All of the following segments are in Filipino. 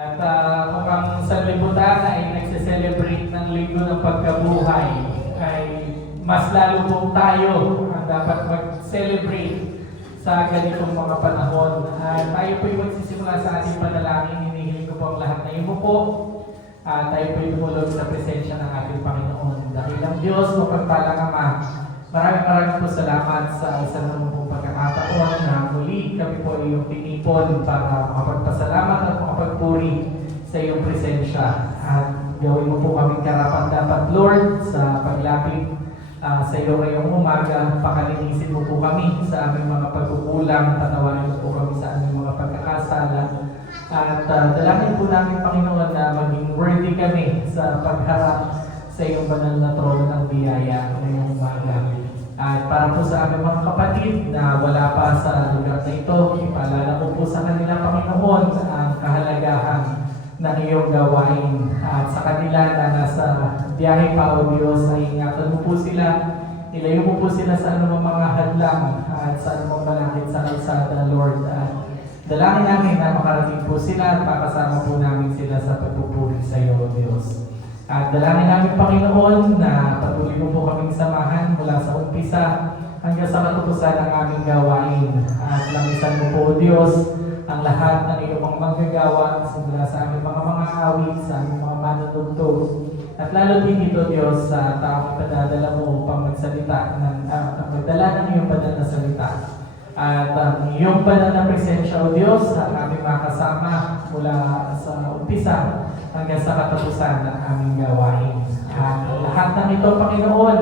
At kung ang sanlibutan ay nagse-celebrate ng linggo ng pagkabuhay, ay mas lalo po tayo ang dapat mag-celebrate sa ganitong mga panahon. Tayo po'y magsisimula sa ating panalangin. Hinihiling ko po ang lahat na imupo. Tayo po'y tumulog sa presensya ng ating Panginoon. Dakilang Diyos, mapagpalang Ama, maraming po salamat sa isa naman pong pagkakataon na muli kami po iyong pinipon para makapagpasalamat at makapagpuri sa iyong presensya. At gawin mo po kami karapat-dapat, Lord, sa paglapit sa iyo ngayong umaga. Pakalinisin mo po kami sa aming mga pagkukulang, patawarin mo po kami sa aming mga pagkakasala. At dalangin po namin, Panginoon, na maging worthy kami sa pagharap sa iyong banal na trono ng biyaya ngayong umaga. At para po sa aming mga kapatid na wala pa sa lugar na ito, ipaalala ko po sa kanila, Panginoon, ang kahalagahan ng iyong gawain. At sa kanila na nasa biyahe pa, O Diyos, ay ingatan mo po sila, ilayo mo po sila sa anumang mga hadlang at sa anumang malakit sa kalsada, Lord. At dalangin namin na makarating po sila at makasama po namin sila sa pagpupuri sa iyo, O Diyos. At dalangin namin, Panginoon, na patuloy mo po kaming samahan mula sa umpisa hanggang sa katutusan ng aming gawain. At lamisan mo po, O Diyos, ang lahat ng iyong mga manggagawa simula sa aming mga awit, sa aming mga manunugtog. At lalo din dito, Diyos, sa taong ipadadala mo upang magsalita, magdala ng iyong banal na salita. At ang iyong banal na presensya, O Diyos, ang aming makasama mula sa umpisa hanggang sa katapusan ng aming gawain. At lahat ng ito, Panginoon,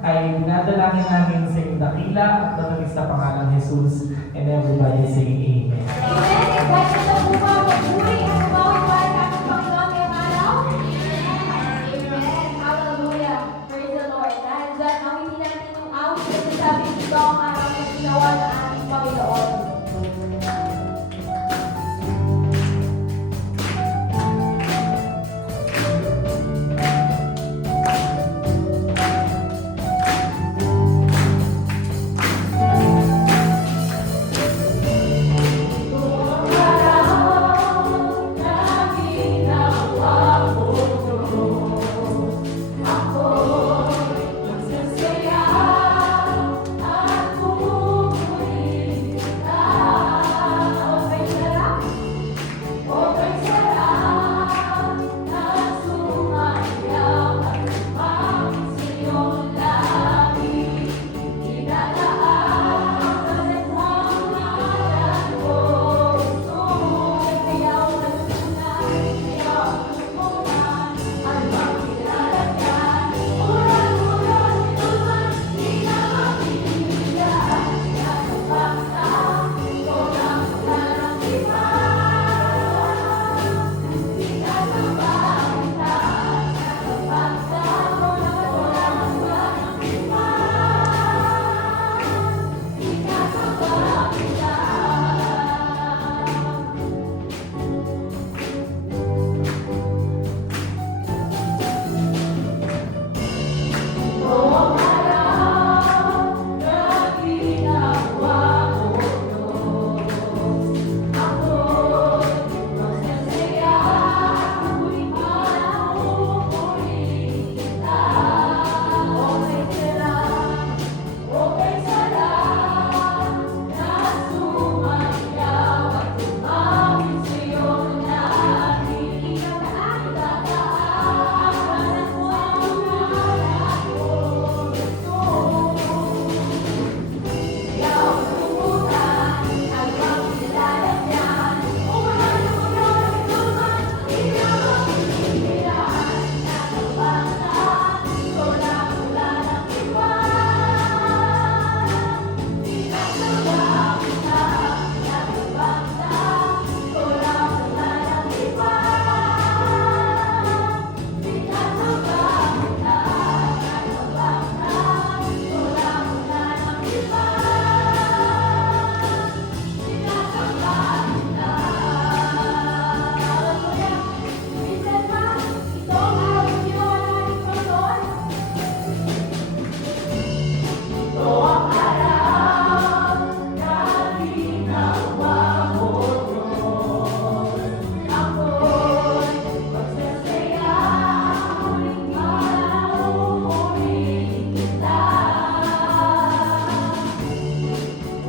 ay dinadalangin namin sa iyong dakila at matamis na pangalan Jesus. And everybody say Amen. Amen. Invite mo sa buka, magpuri at kumawin ang ating Panginoon ngayong araw. Amen. Hallelujah. Praise the Lord. Dahil dyan, awitin natin yung awit na sasabi dito ang araw na ginawa ng ating Panginoon. Ako magsasaya at pumupuri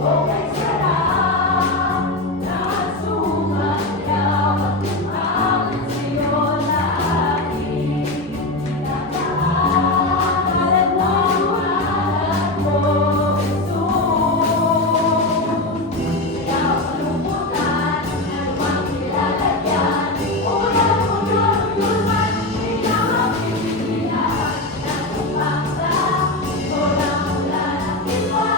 kay sarap na sumayaw ang siyo lagi. Pinagkakalat mo at puso. Ikaw kalungkutan, ano ang nilalagyan? Ulan mo luluman, ikaw ang pipilihan ng upang sa mula-mula ng iwan.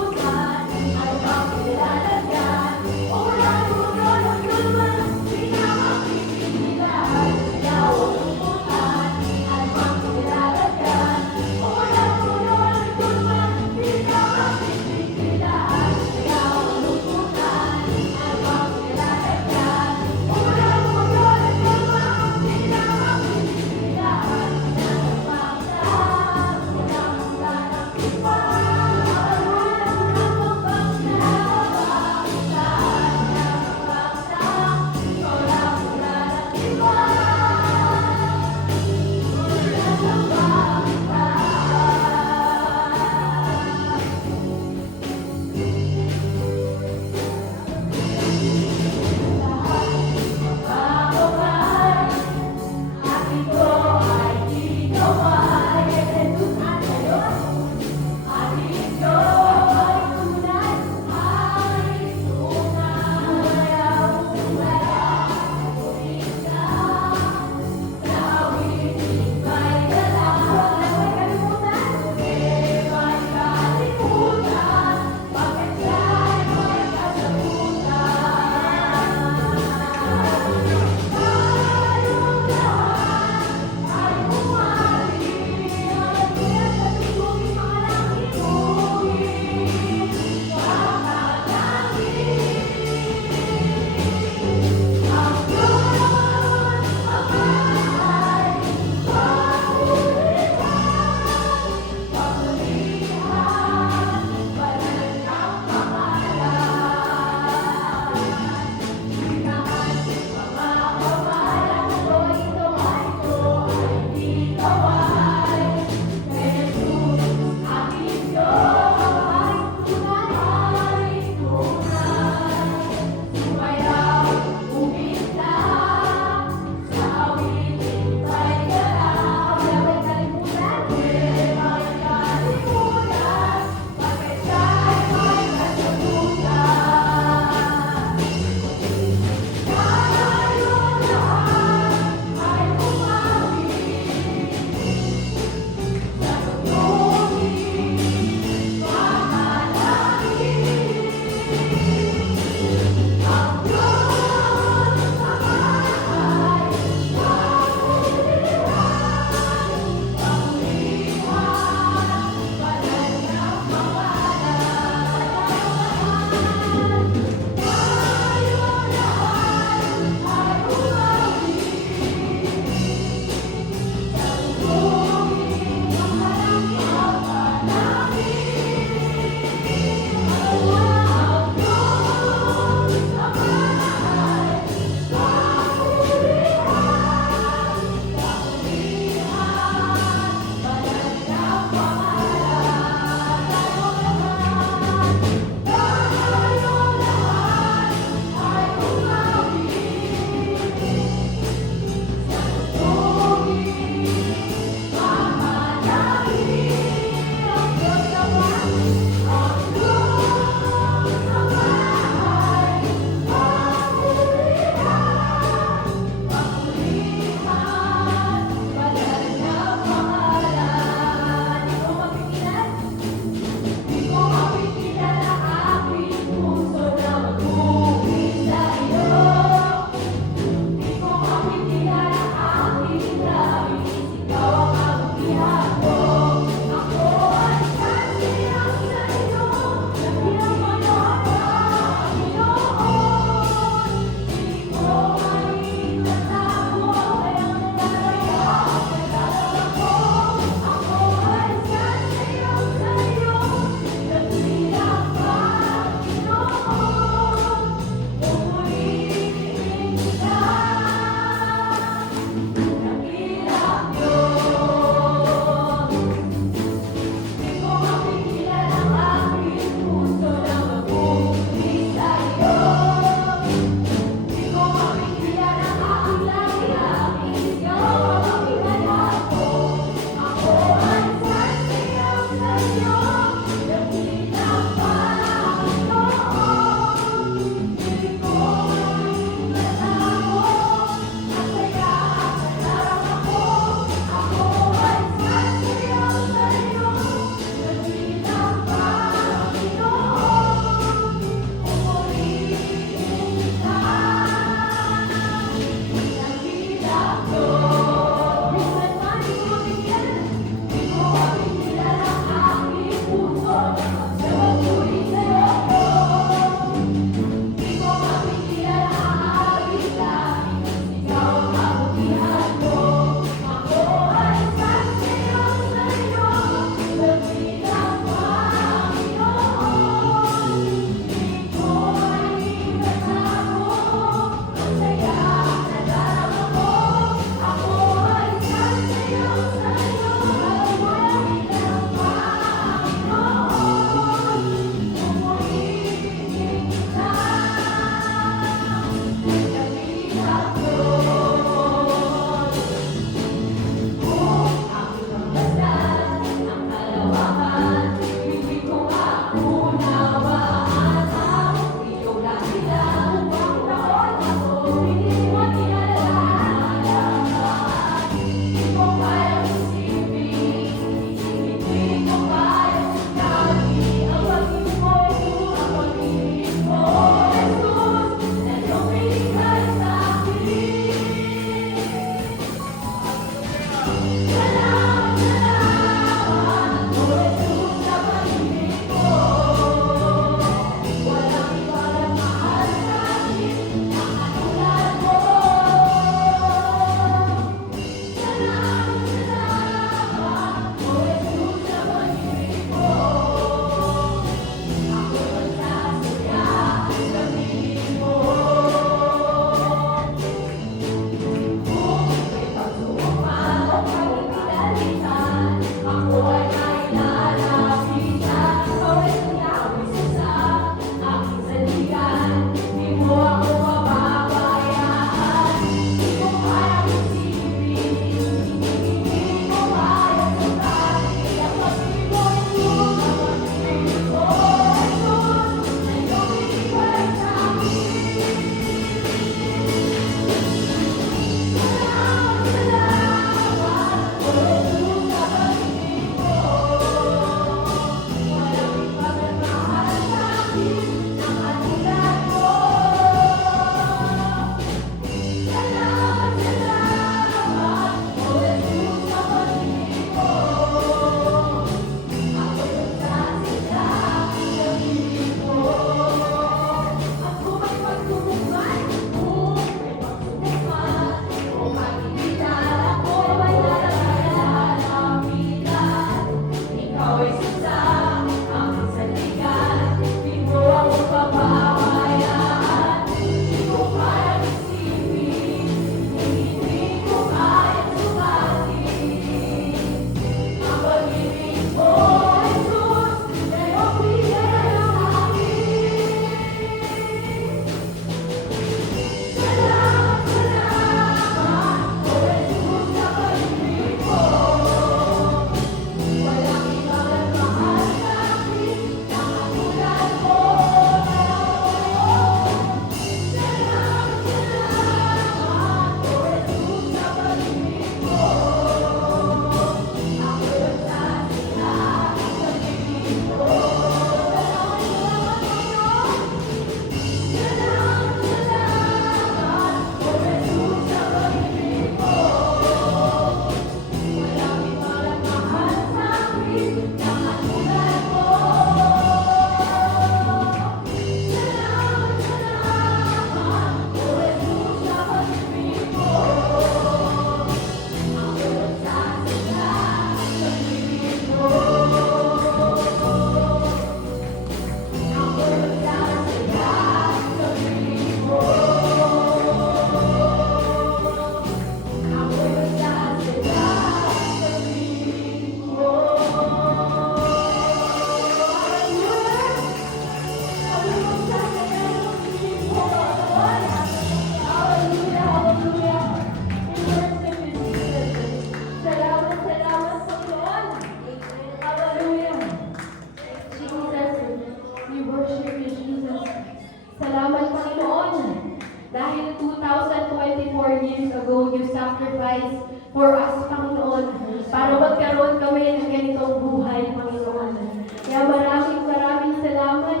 Dahil 2024 years ago, you sacrificed for us, Panginoon, para magkaroon kami ng ganitong buhay, Panginoon. Kaya maraming salamat,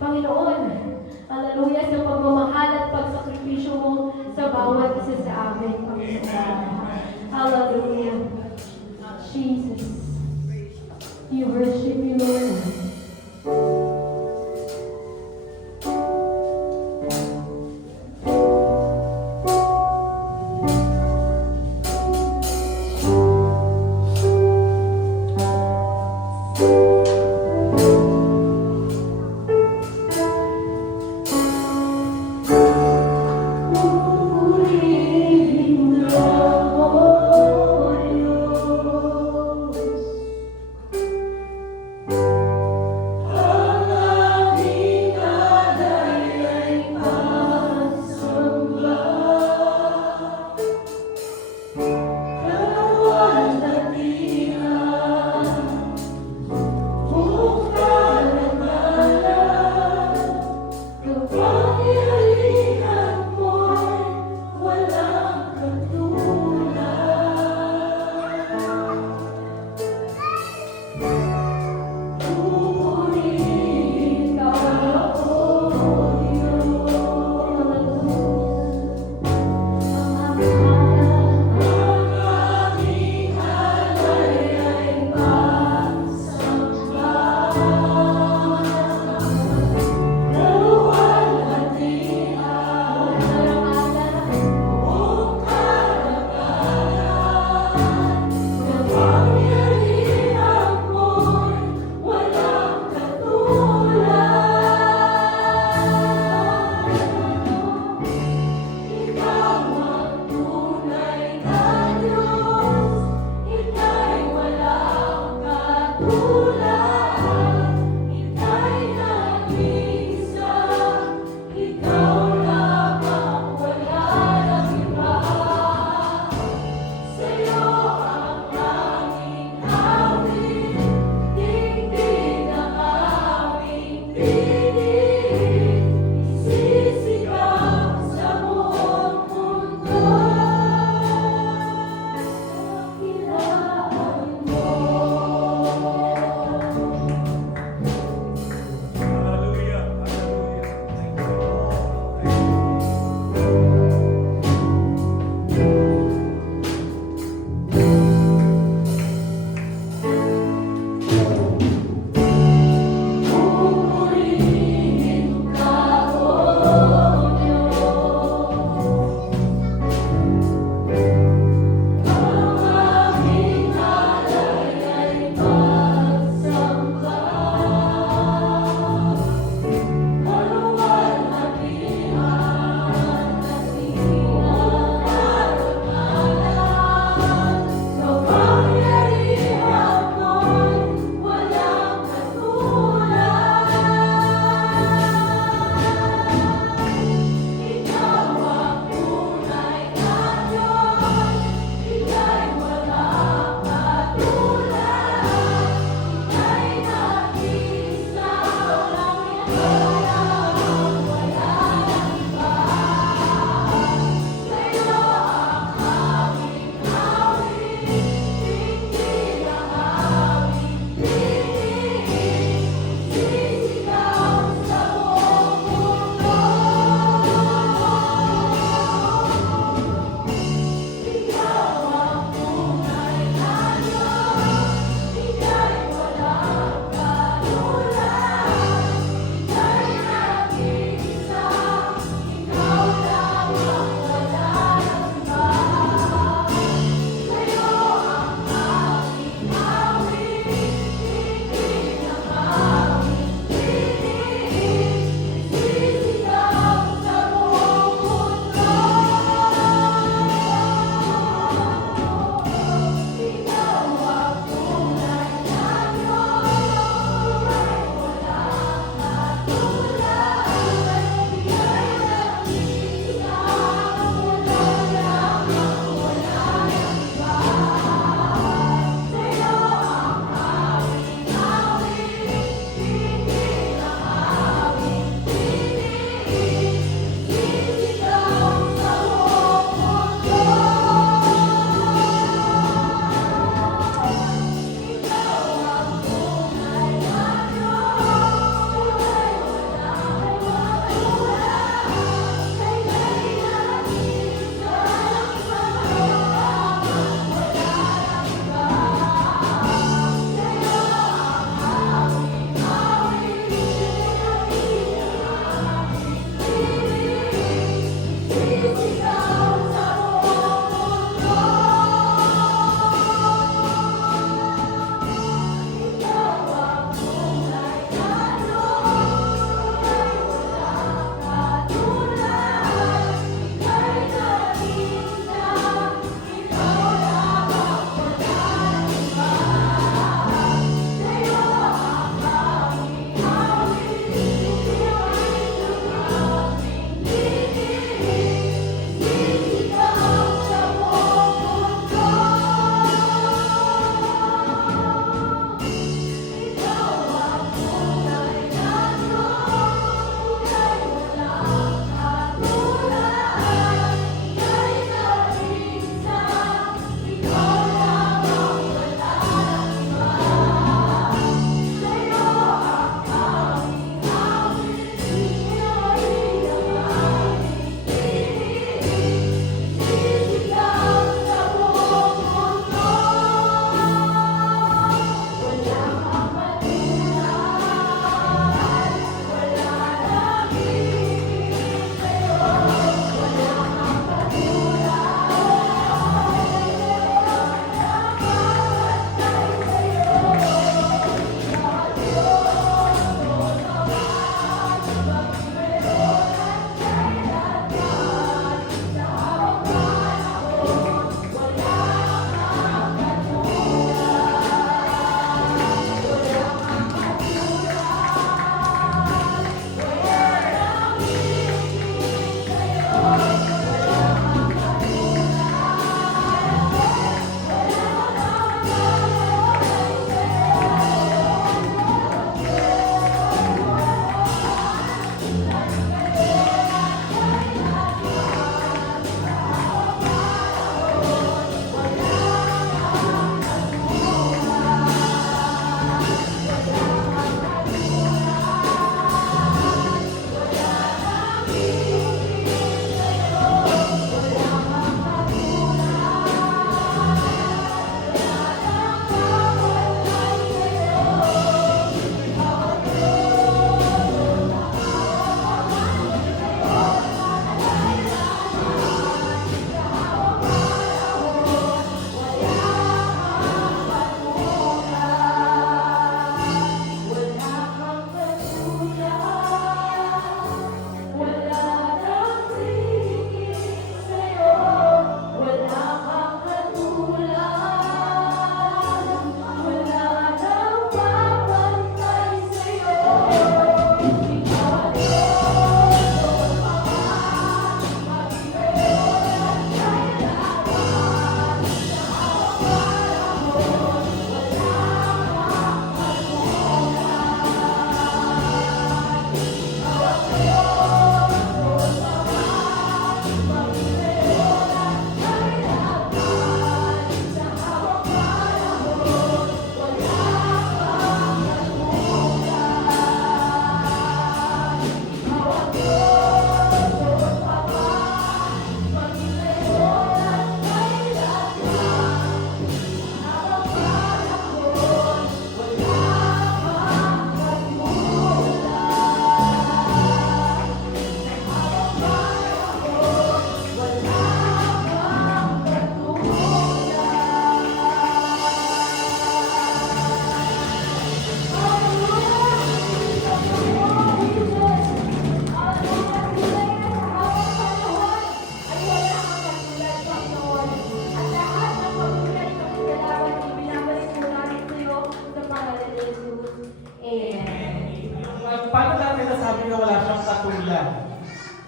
Panginoon. Hallelujah, sa pagmamahal at pagsakripisyo mo sa bawat isa sa amin, Panginoon. Hallelujah. Jesus. We worship you, Lord.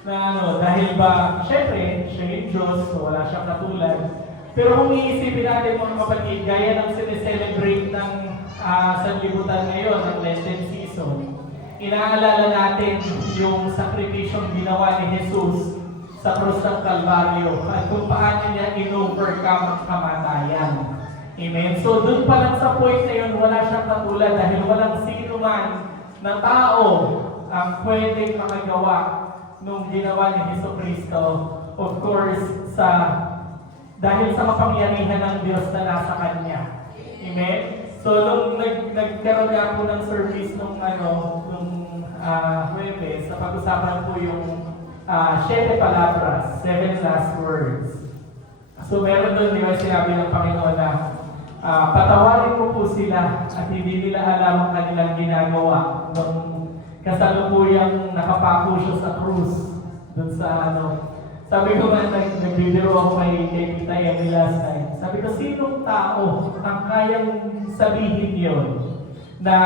Na dahil ba, syempre, siya yung Diyos, so wala siyang katulad. Pero kung iisipin natin mga kapatid, gaya ng sineselebrate ng sanlibutan ngayon, ng Lenten season, inaalala natin yung sakripisyong ginawa ni Jesus sa krus ng Kalbaryo at kung paano niya in-overcome ang kamatayan. Amen? So doon pa lang sa point na yun, wala siyang katulad dahil walang sino man na tao ang pwedeng makagawa nung ginawa ni Jesucristo. Of course, dahil sa makapangyarihan ng Diyos na nasa Kanya. Amen? So, nung nagkaroon nga po ng service nung Huwebes, napag-usapan po yung 7 palabras, 7 last words. So, meron doon, di ba, sinabi ng Panginoon na patawarin mo po sila at hindi nila alam ang kanilang ginagawa nung kasalukuyang nakapako siya sa krus. Doon sa sabi ko nga, nagbibiro ako kay Tita Yemi last time. Sabi ko, sinong tao ang kayang sabihin yun na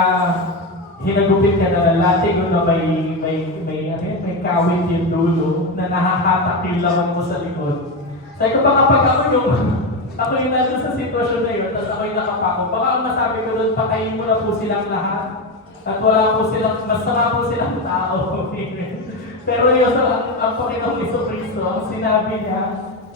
hinagupit ka na lating na may kawit yung dulo na nahahatak yung laman mo sa likod. Sabi ko, baka pag ako yung nandun sa sitwasyon na yun, tapos ako yung nakapako, baka ang masabi ko doon, pakain mo na po silang lahat. At wala po silang, masama po silang tao. Pero yun, ang Panginoong Jesucristo, ang sinabi niya,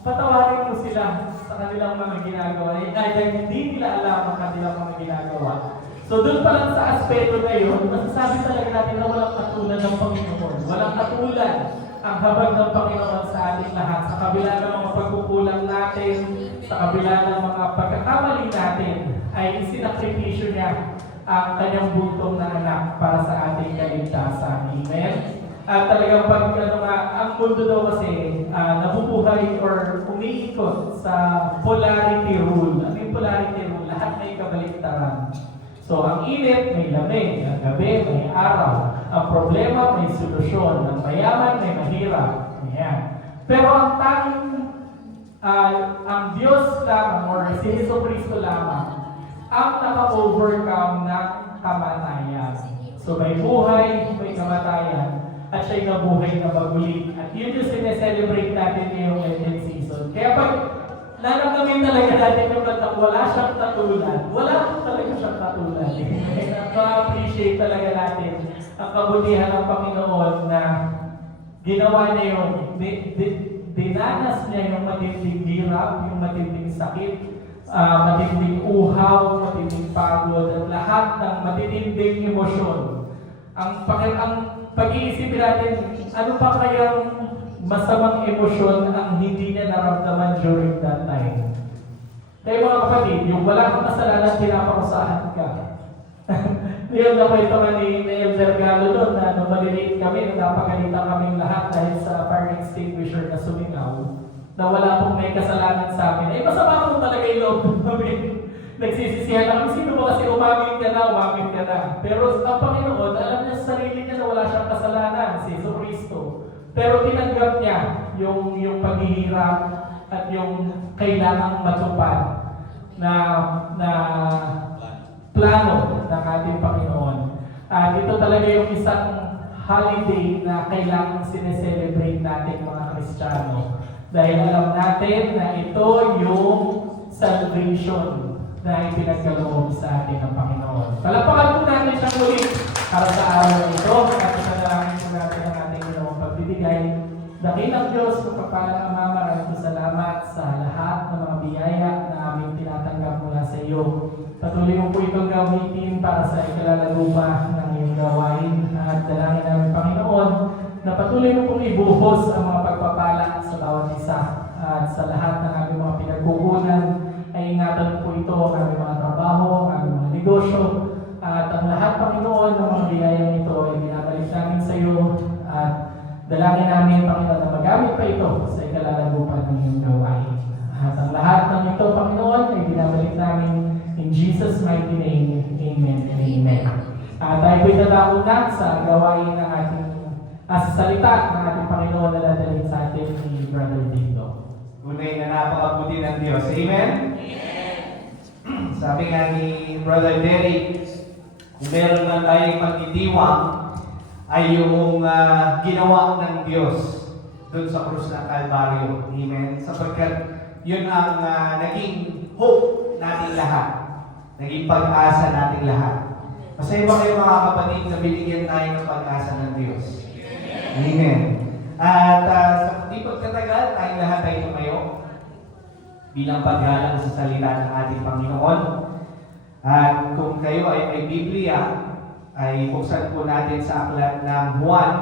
patawarin mo sila sa kanilang mga ginagawa. Dahil hindi nila alam ang kanilang mga ginagawa. So doon pa lang sa aspeto na yun, masasabi talaga natin na walang katulad ng Panginoon. Walang katulad ang habag ng Panginoon sa ating lahat. Sa kabila ng mga pagkukulang natin, sa kabila ng mga pagkakamali natin, ay isinakripisyo niya ang kanyang buntong na anak para sa ating kaligtasan. Amen? At talagang ang mundo daw kasi nabubuhay or umiikot sa polarity rule. Ano yung polarity rule? Lahat may kabaliktaran. So, ang init, may lamig. Ang gabi, may araw. Ang problema, may solusyon. Ang mayaman, may mahirap. Ayan. Pero ang tanging, ang Diyos lamang or si Jesucristo lamang ang naka-overcome ng kamatayan. So, may buhay, may kamatayan. At siya'y nabuhay na maguli. At yun yung sineselebrate natin ngayong Lenten season. Kaya pag naramdamin talaga natin yung wala siyang katulad, wala talaga siyang katulad. Ma-appreciate talaga natin ang kabutihan ng Panginoon na ginawa niya yun. Dinanas niya yung matinding hirap, yung matinding sakit, matinding uhaw, matinding pagod, at lahat ng matinding emosyon. Ang pag-iisipin natin, ano pa kayang masamang emosyon ang hindi niya naramdaman during that time? Kaya mga kapatid, yung wala kang kasalanan, pinaparusahan ka. Ngayon na ito nga ni Elder Galo doon na maliliit kami, napagalitan kaming lahat dahil sa fire extinguisher na sumingaw, na wala pong may kasalanan sa amin. Ay, masama po talaga yung loob namin. Nagsisisihan na kami, sino ba kasi umamin ka na. Pero ang Panginoon, alam niya sa sarili niya na wala siyang kasalanan, si Jesucristo. Pero tinanggap niya yung paghihirap at yung kailangang matupad na plano ng ating Panginoon. Ito talaga yung isang holiday na kailangang sineselebrate natin mga Kristiyano. Dahil alam natin na ito yung salvation na ipinagkaloob sa ating ng Panginoon. Palapakan po natin siya muli para sa araw ito at ipanalangin po natin ang ating ginawang pagbibigay. Dakilang Diyos, kapakalang Ama, maraming salamat sa lahat ng mga biyaya na aming tinatanggap mula sa iyo. Patuloy mo po itong gamitin para sa ikalalagupa ng iyong gawain at dalangin namin Panginoon na patuloy mo pong ibuhos ang mga pagpapala sa bawat isa at sa lahat ng aming mga pinagkukunan ay ingatan po ito ang aming mga trabaho, ang aming mga negosyo, at ang lahat, Panginoon, ng mga biyayang ito ay binabalik namin sa iyo at dalangin namin, Panginoon, na magamit pa ito sa ikalalagupan ng iyong gawain. At ang lahat ng ito, Panginoon, ay binabalik namin in Jesus' mighty name. Amen and amen. Tayo po'y dadako na sa gawain ng ating sa salita ng ating Panginoon na dadalhin sa atin ni Brother Dito. Tunay na napakabuti ng Diyos. Amen? Sabi nga ni Brother Derek, kung meron man tayong pagdidiwang, ay yung ginawa ng Diyos doon sa krus ng Kalbaryo. Amen? Sapagkat yun ang naging hope nating lahat. Naging pag-asa nating lahat. Masaya ba kayo mga kapatid na binigyan tayo ng pag-asa ng Diyos? Amen. At sa di pagkatagal, tayong lahat ay tumayo bilang paggalang sa salita ng ating Panginoon. At kung kayo ay may Biblia, ay buksan po natin sa aklat ng Juan,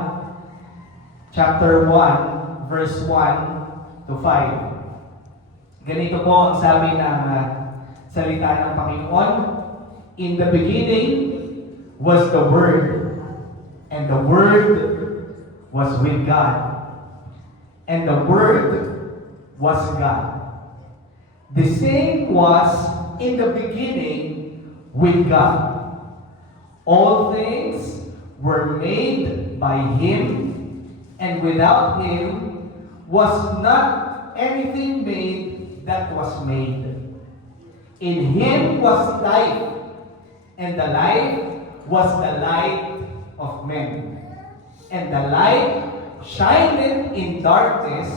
chapter 1, verse 1 to 5. Ganito po ang sabi ng salita ng Panginoon. In the beginning was the Word, and the Word was with God, and the Word was God. The same was in the beginning with God. All things were made by Him, and without Him was not anything made that was made. In Him was life, and the life was the light of men. And the light shined in darkness,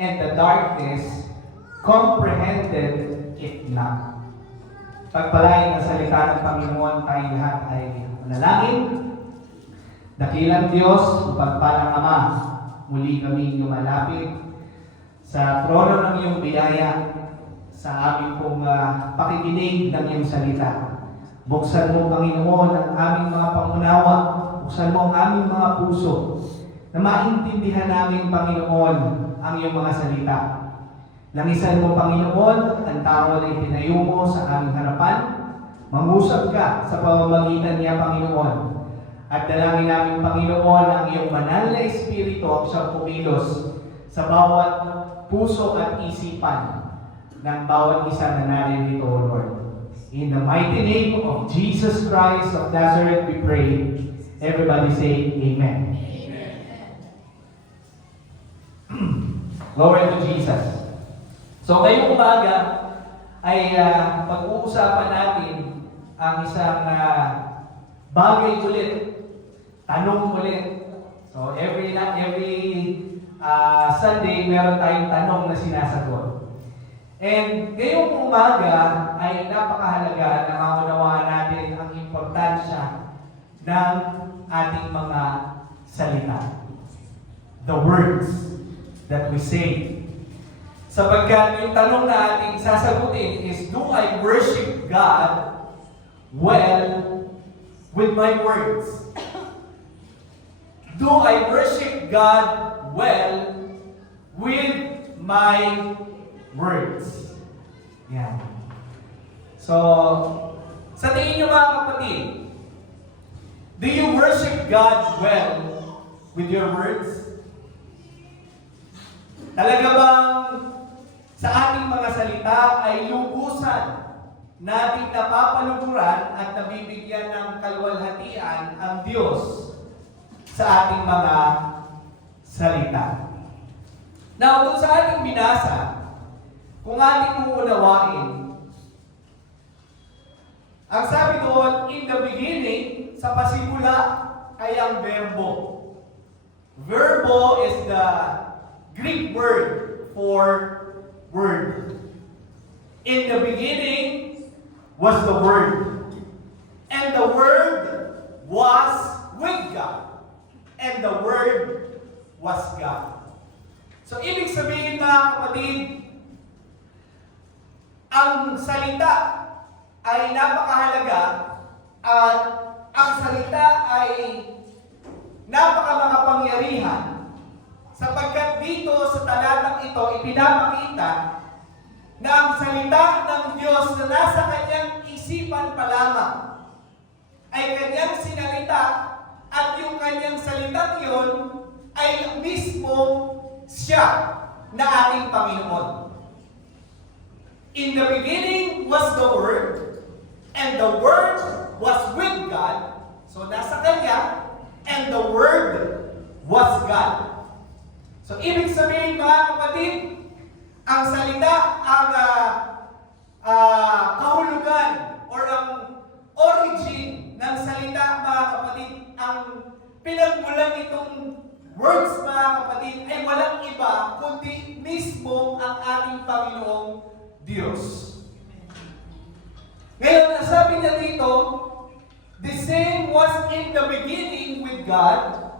and the darkness comprehended it not. Pagpalain ang salita ng Panginoon, tayong lahat ay manalangin. Dakilang Diyos, pagpalang Ama, muli kami lumalapit sa trono ng iyong biyaya, sa aming pong pakikinig ng iyong salita. Buksan mo, Panginoon, ang aming mga pangunawa. Buksan mo ang aming mga puso na maintindihan namin, Panginoon, ang iyong mga salita. Langisan mo, Panginoon, ang tao na itinayo mo sa aming harapan. Mangusap ka sa pamamagitan niya, Panginoon. At dalangin namin, Panginoon, ang iyong banal na Espiritu ang siyang pumilos sa bawat puso at isipan ng bawat isa na naririto, O Lord. In the mighty name of Jesus Christ of Nazareth, we pray. Everybody say Amen. Glory to Jesus. So ngayong umaga ay pag-uusapan natin ang isang bagay ulit, tanong ulit. So every Sunday meron tayong tanong na sinasagot. And ngayong umaga ay napakahalaga na maunawaan natin ang importansya ng ating mga salita. The words that we say. Sapagkat yung tanong na ating sasagutin is, do I worship God well with my words? Do I worship God well with my words? Yan. So, sa tingin nyo mga kapatid, do you worship God well with your words? Talaga bang sa ating mga salita ay lubusan nating napapaluguran at nabibigyan ng kaluwalhatian ang Diyos sa ating mga salita? Now, kung sa ating binasa, kung ating uunawain, ang sabi doon, in the beginning, sa pasimula ay ang verbo. Verbo is the Greek word for word. In the beginning was the Word, and the Word was with God, and the Word was God. So, ibig sabihin mga kapatid, ang salita ay napakahalaga at ang salita ay napakamakapangyarihan sapagkat dito sa talatang ito ipinapakita na ang salita ng Diyos na nasa kanyang isipan pa lamang ay kanyang sinalita at yung kanyang salitang yun ay mismo siya na ating Panginoon. In the beginning was the Word, and the Word was with God. So nasa Kanya, and the Word was God. So ibig sabihin mga kapatid, ang salita, ang kahulugan, or ang origin ng salita mga kapatid, ang pinagmulan itong words mga kapatid, ay walang Diyos. Ngayon, nasabi niya dito, the same was in the beginning with God.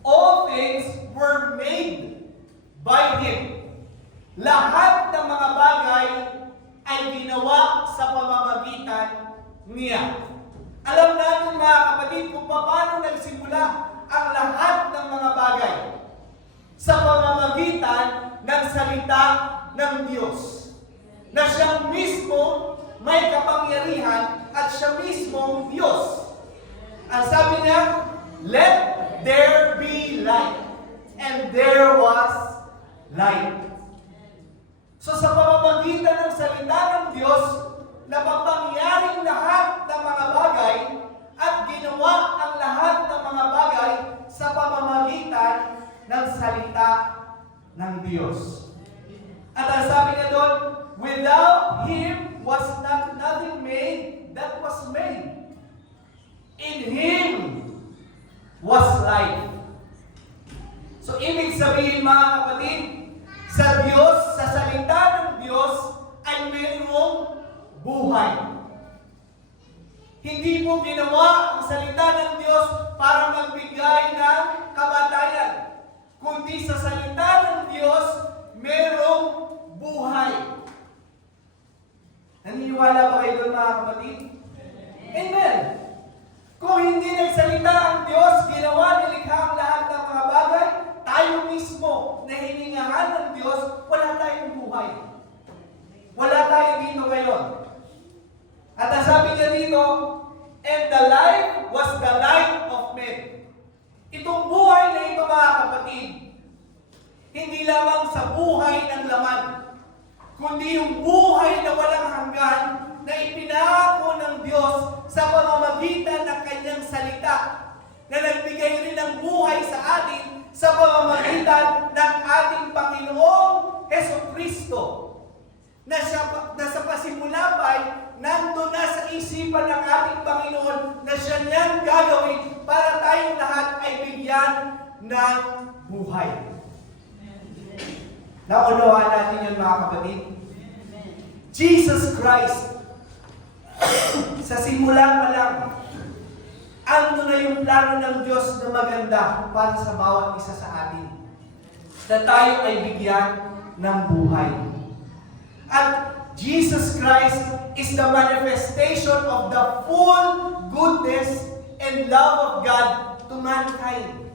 All things were made by Him. Lahat ng mga bagay ay ginawa sa pamamagitan niya. Alam natin mga kapatid kung paano nagsimula ang lahat ng mga bagay sa pamamagitan ng salita ng Diyos. Na siya mismo may kapangyarihan at siya mismo Diyos. Ang sabi niya, let there be light. And there was light. So sa pamamagitan ng salita ng Diyos, napapangyaring lahat ng mga bagay at ginawa ang lahat ng mga bagay sa pamamagitan ng salita ng Diyos. At ang sabi niya doon, without Him was nothing made that was made. In Him was life. So ibig sabihin mga kapatid, sa Diyos, sa salita ng Diyos ay mayroong buhay. Hindi po ginawa ang salita ng Diyos para magbigay ng kamatayan, kundi sa salita ng Diyos mayroong buhay. Naniniwala ba kayo doon mga kapatid? Amen! Kung hindi nagsalita ang Diyos, ginawa, nilikha ang lahat ng mga bagay, tayo mismo na hiningahan ng Diyos, wala tayong buhay. Wala tayo dito ngayon. At ang sabi niya dito, and the light was the light of men. Itong buhay na ito mga kapatid, hindi lamang sa buhay ng laman, kundi yung buhay na walang hanggan na ipinangako ng Diyos sa pamamagitan ng kanyang salita na nagbigay rin ng buhay sa atin sa pamamagitan ng ating Panginoong Hesukristo na sa pasimula pa'y nandun na sa isipan ng ating Panginoon na siya niyang gagawin para tayong lahat ay bigyan ng buhay. Naunawaan natin yun mga kapatid. Jesus Christ, sa simula pa lang, ano na yung plano ng Diyos na maganda para sa bawat isa sa atin. Na tayo ay bigyan ng buhay. At Jesus Christ is the manifestation of the full goodness and love of God to mankind.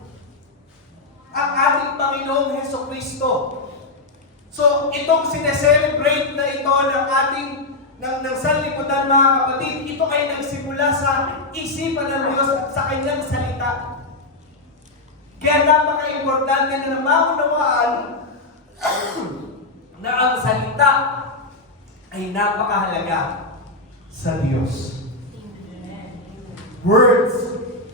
Ang ating Panginoong Hesukristo. So, itong sineselebrate na ito ng ating ng sanlibutan mga kapatid, ito ay nagsimula sa isipan ng Diyos at sa kanyang salita. Kaya napaka-importante na maunawaan na ang salita ay napakahalaga sa Diyos. Words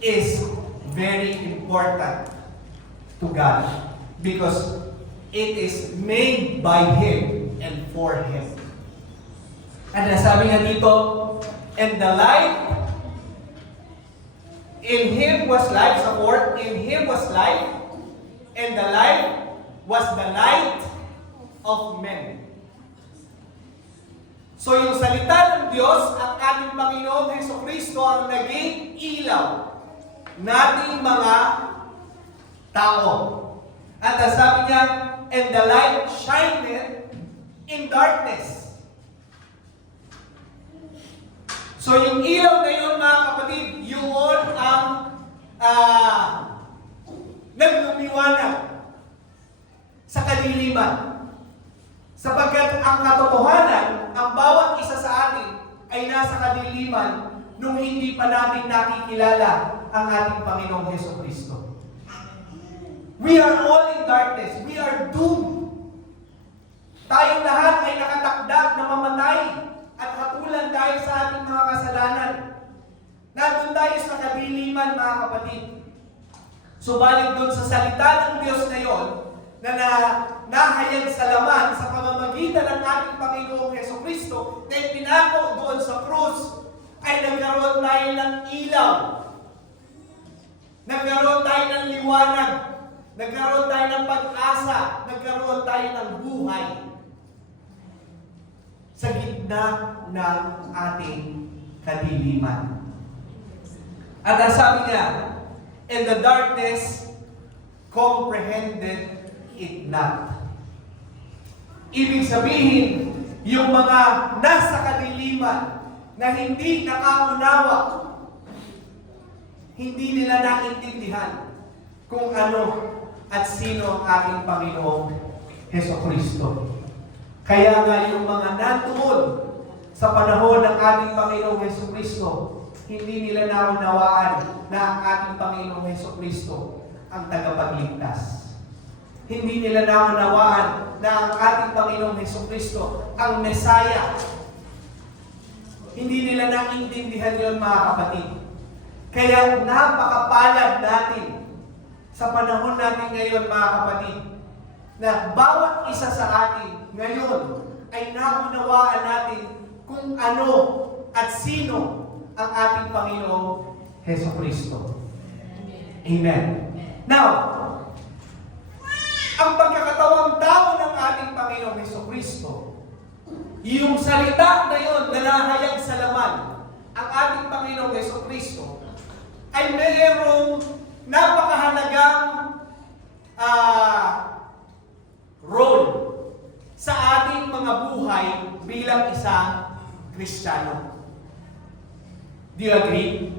is very important to God because it is made by Him and for Him. And sabi nga dito, and the light, in Him was life, sa word, in Him was life, and the light was the light of men. So yung salita ng Diyos, ang ating Panginoong Hesukristo ang naging ilaw nating mga tao. At sabi niya, and the light shineth in darkness. So yung ilaw na yun mga kapatid, yun ang naglumiwanag sa kadiliman. Sapagkat ang katotohanan, ang bawat isa sa atin ay nasa kadiliman nung hindi pa natin nakikilala ang ating Panginoong Hesukristo. We are all in darkness. We are doomed. Tayong lahat ay nakatakdak na mamatay at hatulan dahil sa ating mga kasalanan. Nandun tayo sa kadiliman mga kapatid. Subalit doon sa salita ng Diyos na yon, na nahayag sa laman sa pamamagitan ng ating Panginoong Hesukristo na ipinako doon sa krus, ay nagkaroon tayo ng ilaw. Nagkaroon tayo ng liwanag. Nagkaroon tayo ng pag-asa. Nagkaroon tayo ng buhay. sa gitna ng ating kadiliman. At ang sabi niya, and the darkness comprehended it not. Ibig sabihin, yung mga nasa kadiliman na hindi nakaunawa, hindi nila naintindihan kung ano at sino ang ating Panginoong Hesukristo. Kaya nga yung mga nandoon sa panahon ng ating Panginoong Hesukristo, hindi nila naunawaan na ang ating Panginoong Hesukristo ang tagapagligtas. Hindi nila naunawaan na ang ating Panginoong Hesukristo ang Mesaya. Hindi nila naintindihan yon, mga kapatid. Kaya napakapalad natin sa panahon natin ngayon, mga kapatid, na bawat isa sa atin ngayon ay naunawaan natin kung ano at sino ang ating Panginoong Hesukristo. Amen. Now, ang pagkakatawang tao ng ating Panginoong Hesukristo, yung salita na yun na nahayag sa laman, ang ating Panginoong Hesukristo, ay mayroong napakahalagang role sa ating mga buhay bilang isang Kristiyano. Do you agree?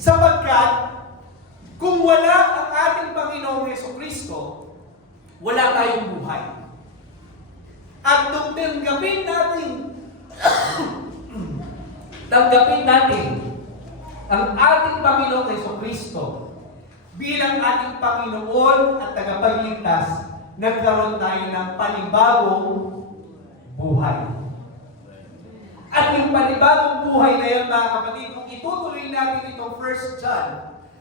Sapagkat, kung wala ang ating Panginoong Hesukristo, wala tayong buhay. At nung tanggapin natin ang ating Panginoong Hesukristo bilang ating Panginoon at tagapagligtas, nagkaroon tayo ng panibagong buhay. At yung panibagong buhay na yun, mga kapatid, kung itutuloy natin itong 1 John,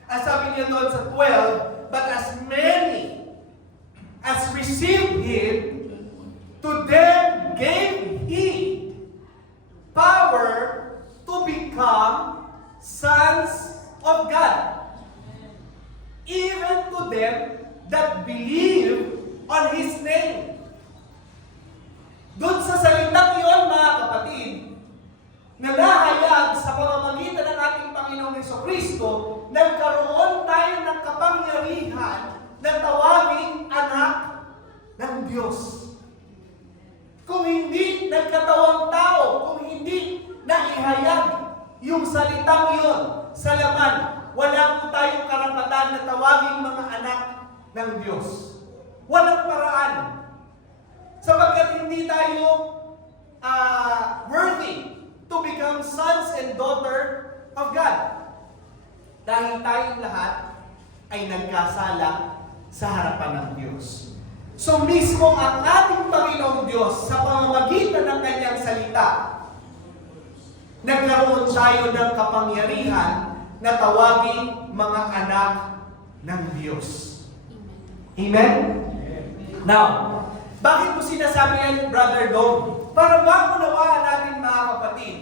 ang sabi niya doon sa 12, but as many as received Him, to them gave He power to become sons of God, even to them that believe on His name. Doon sa salitang yun, mga kapatid, na nahayag sa pamamagitan ng ating Panginoong Hesukristo, nagkaroon tayo ng kapangyarihan na tawaging anak ng Diyos. Kung hindi nagkatawang tao, kung hindi naihayag yung salitang yun sa laman, wala po tayong karapatan na tawaging mga anak ng Diyos. Walang paraan. Sapagkat hindi tayo worthy to become sons and daughter of God. Dahil tayong lahat ay nagkasala sa harapan ng Diyos. So mismo ang ating Panginoong Diyos sa pamamagitan ng Kanyang salita, nagkaroon tayo ng kapangyarihan na tawaging mga anak ng Diyos. Amen? Now, bakit mo sinasabi yan, Brother Dom? Para maunawaan natin, mga kapatid,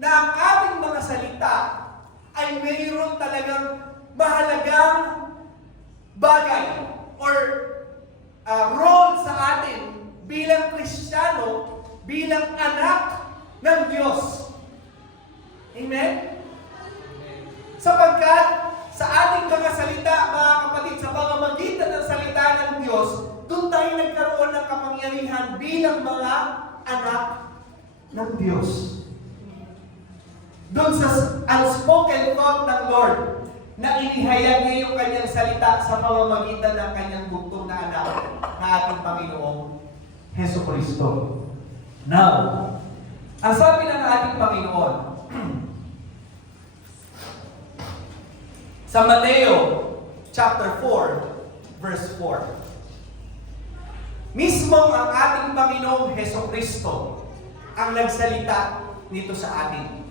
na ang ating mga salita ay mayroon talagang mahalagang bagay or role sa atin bilang Kristiyano, bilang anak ng Diyos. Amen? Sapagkat sa ating mga salita, mga kapatid, sa pamamagitan ng salita ng Diyos, doon tayo nagkaroon ng kapangyarihan bilang mga anak ng Diyos. Doon sa unspoken thought ng Lord, na inihayag niya yung kanyang salita sa pamamagitan ng kanyang bugtong na anak na ating Panginoong Hesukristo. Now, ang sabi ng ating Panginoon, sa Mateo chapter 4, verse 4, mismo ang ating Panginoong Hesukristo ang nagsalita nito sa atin.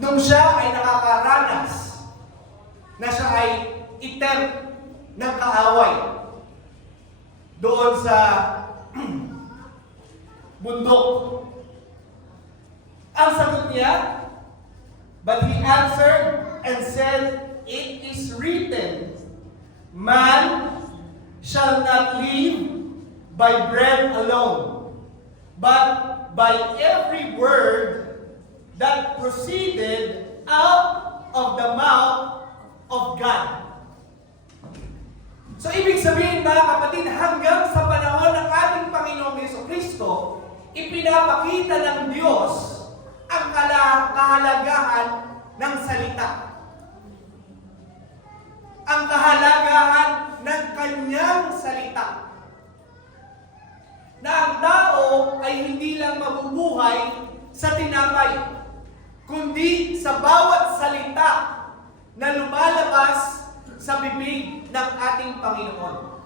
Nung siya ay nakakaranas na siya ay item ng kaaway doon sa bundok. Ang sagot niya, but he answered and said, it is written, man shall not live by bread alone, but by every word that proceeded out of the mouth of God. So, ibig sabihin mga kapatid, hanggang sa panahon ng ating Panginoong Jesucristo, ipinapakita ng Diyos ang kahalagahan ng salita. Ang kahalagahan ng kanyang salita. Na ang tao ay hindi lang mabubuhay sa tinapay, kundi sa bawat salita na lumalabas sa bibig ng ating Panginoon.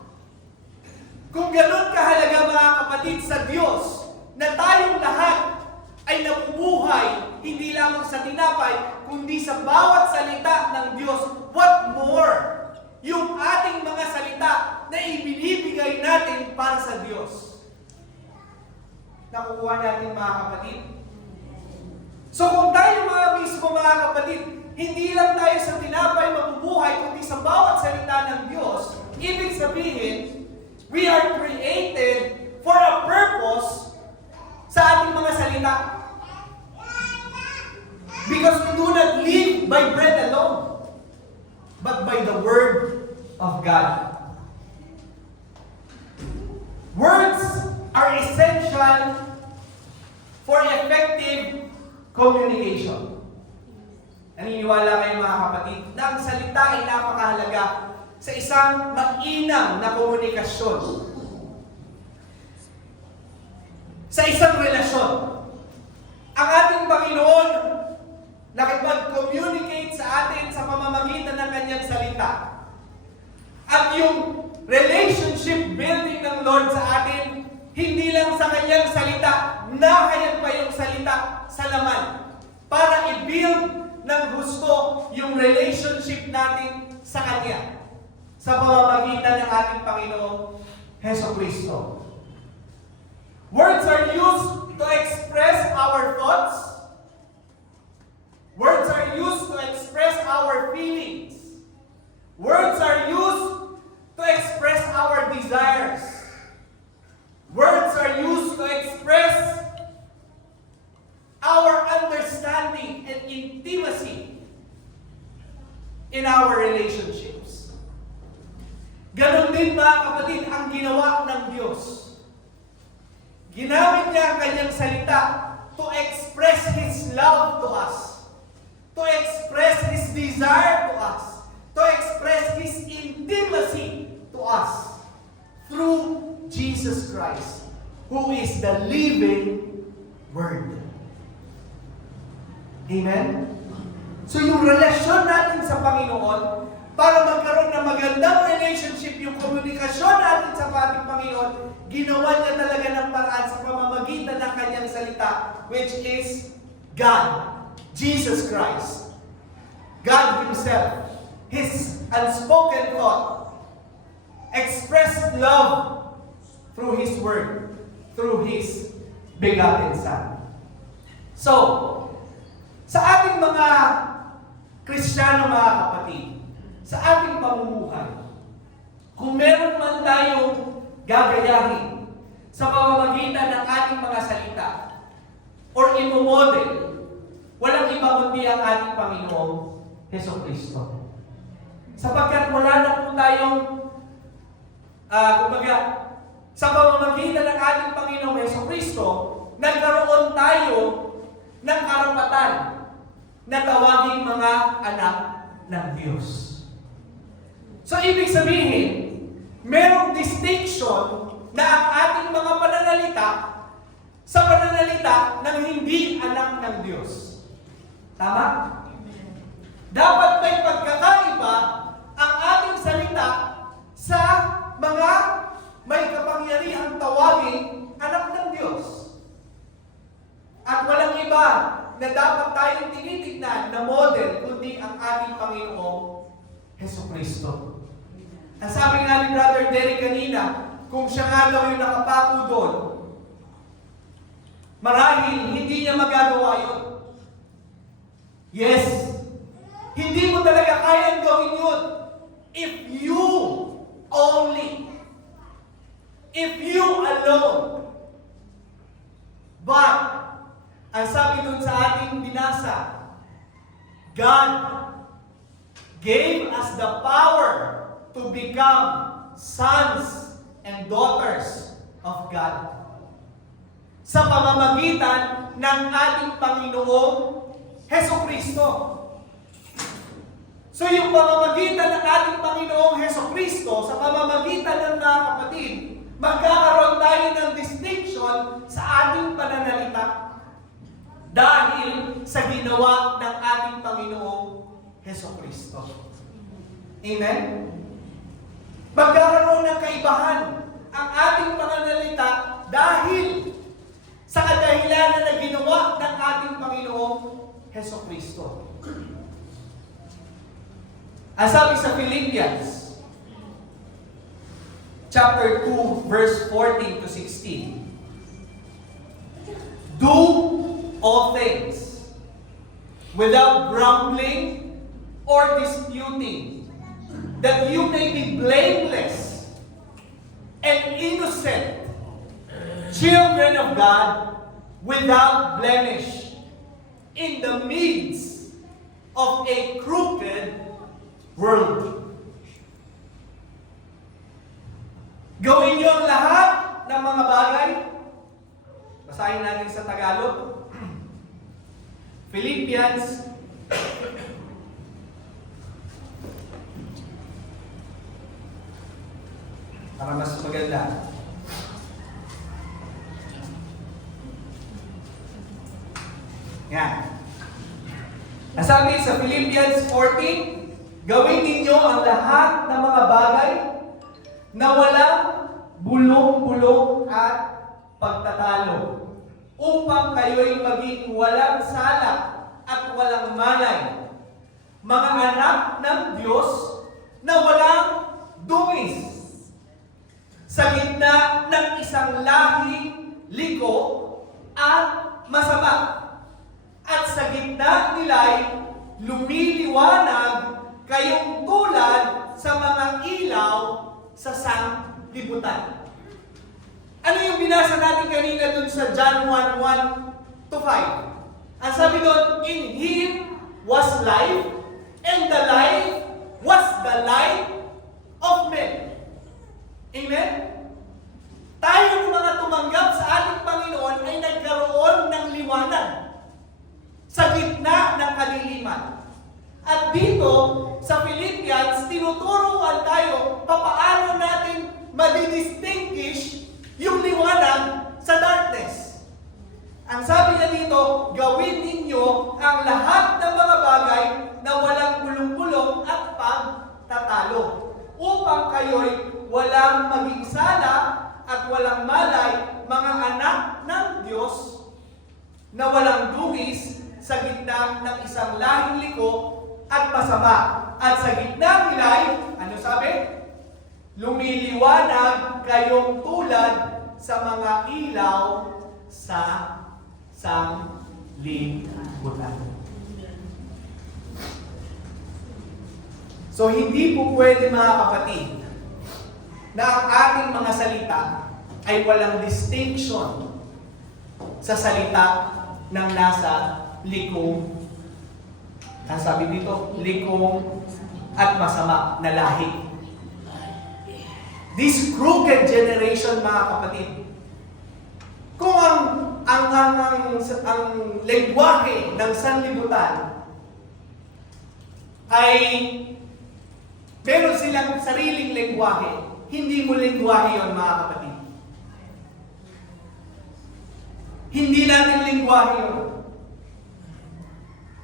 Kung gano'n kahalaga mga kapatid sa Diyos, na tayong lahat ay nabubuhay hindi lamang sa tinapay, kundi sa bawat salita ng Diyos, what more? Yung ating mga salita na ibinibigay natin para sa Diyos. Nakukuha natin mga kapatid? So kung tayo mga mismo mga kapatid, hindi lang tayo sa tinapay mabubuhay, kundi sa bawat salita ng Diyos, ibig sabihin, we are created for a purpose sa ating mga salita. Because we do not live by bread alone, but by the Word of God. Words are essential for effective communication. Naniniwala kayo mga kapatid na ang salita ay napakahalaga sa isang mainam na komunikasyon. Sa isang relasyon. Ang ating Panginoon nakipag-communicate sa atin sa pamamagitan ng kanyang salita. At yung relationship building ng Lord sa atin, hindi lang sa kanyang salita, nahayag pa yung salita sa laman para i-build ng gusto yung relationship natin sa Kanya sa pamamagitan ng ating Panginoong Jesucristo. Words are used to express our thoughts. Words are used to express our feelings. Words are used to express our desires. Words are used to express our understanding and intimacy in our relationships. Ganon din mga kapatid ang ginawa ng Diyos. Ginamit niya ang kanyang salita to express His love to us, to express His desire to us, to express His intimacy to us through Jesus Christ, who is the living Word. Amen? So yung relasyon natin sa Panginoon, para magkaroon ng magandang relationship, yung komunikasyon natin sa ating Panginoon, ginawa niya talaga ng paraan sa pamamagitan ng kanyang salita, which is God, Jesus Christ, God Himself, His unspoken thought, expressed love through His Word, through His begotten Son. So, sa ating mga Kristiyano mga kapatid, sa ating pamumuhay, kung meron man tayong gagayahin sa pamamagitan ng ating mga salita or imomodel, walang iba kundi ang ating Panginoong Jesucristo. Sapagkat wala na po tayong, sa pamamagitan ng ating Panginoong Jesucristo, nagkaroon tayo ng karapatan na tawaging mga anak ng Diyos. So, ibig sabihin, merong distinction na ang ating mga pananalita sa pananalita ng hindi anak ng Diyos. Tama? Dapat may pagkakaiba ang ating salita sa mga may kapangyarihang tawaging anak ng Diyos. At walang iba na dapat tayong tinitignan na model kundi ang ating Panginoong Jesucristo. Ang sabi nga ni Brother Derek kanina, kung siya nga daw yung nakapako doon, marahil hindi niya magagawa yun. Yes, hindi mo talaga kayang gawin yun if you only, if you alone Ang sabi dun sa ating binasa, God gave us the power to become sons and daughters of God. Sa pamamagitan ng ating Panginoong Hesukristo. So yung pamamagitan ng ating Panginoong Hesukristo, sa pamamagitan ng mga kapatid, magkakaroon tayo ng distinction sa ating pananalita dahil sa ginawa ng ating Panginoong Hesukristo. Amen? Magkakaroon ng kaibahan ang ating pananalita dahil sa kadahilanan na ginawa ng ating Panginoong Hesukristo. Ang sabi sa Philippians, chapter 2, verse 14 to 16. Do all things without grumbling or disputing, that you may be blameless and innocent, children of God, without blemish, in the midst of a crooked world. Gawin niyo ang lahat ng mga bagay. Basahin natin sa Tagalog. Philippians para mas maganda. Yan. Nasabi sa Philippians 14, gawin ninyo ang lahat ng mga bagay na walang bulong-bulong at pagtatalo, upang kayo'y maging walang sala at walang malay, mga anak ng Diyos na walang dungis, sa gitna ng isang lahing liko at masama. At sa gitna nila'y lumiliwanag kayong tulad sa mga ilaw sa sanglibutan. Ano yung binasa natin kanina dun sa John 1:1 to 5? Ang sabi doon, in Him was life, and the life was the light of men. Amen? Tayong mga tumanggap sa ating Panginoon ay nagkaroon ng liwanag sa gitna ng kadiliman. At dito, sa Philippians, tinuturuan tayo papaano natin madidistinguish yung liwanag sa darkness. Ang sabi niya dito, gawin ninyo ang lahat ng mga bagay na walang bulong-bulong at pagtatalo, upang kayo'y walang maging sala at walang malay, mga anak ng Diyos na walang dungis sa gitna ng isang lahing liko at masama. At sa gitna nila'y, ano sabi? Lumiliwanag kayong tulad sa mga ilaw sa sanglibutan. So hindi po pwede, mga kapatid, na ang ating mga salita ay walang distinction sa salita ng nasa likong, ang sabi dito, likong at masama na lahi. This crooked generation, mga kapatid, kung ang lengguwahe ng sanlibutan ay meron silang sariling lengguwahe, hindi mo lengguwahe yun, mga kapatid. Hindi natin lengguwahe yun.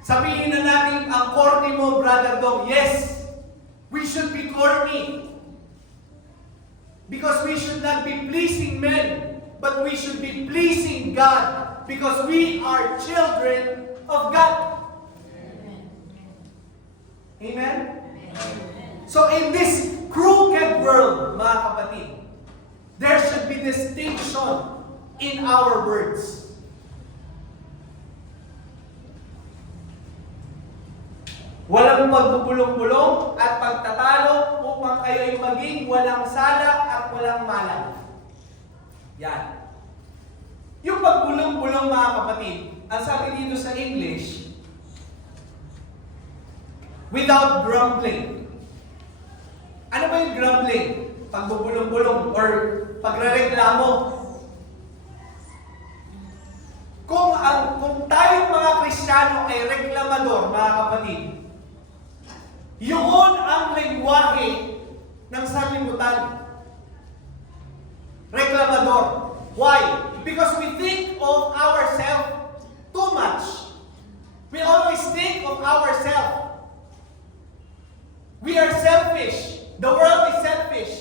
Sabihin na natin ang corny mo, Brother Dog. Yes, we should be corny. Because we should not be pleasing men, but we should be pleasing God. Because we are children of God. Amen? So in this crooked world, mga kapatid, there should be distinction in our words. Walang pagbubulong-bulong at pagtatalo upang kayo'y maging walang sala at walang malay. Yan. Yung pagbulong-bulong, mga kapatid, ang sabi dito sa English, without grumbling. Ano ba yung grumbling? Pagbubulong-bulong or pagrereklamo. Kung tayong mga Kristiyano ay reklamador, mga kapatid, yun ang lengguwahe ng sanlibutan. Reklamador. Why? Because we think of ourselves too much. We always think of ourselves. We are selfish. The world is selfish.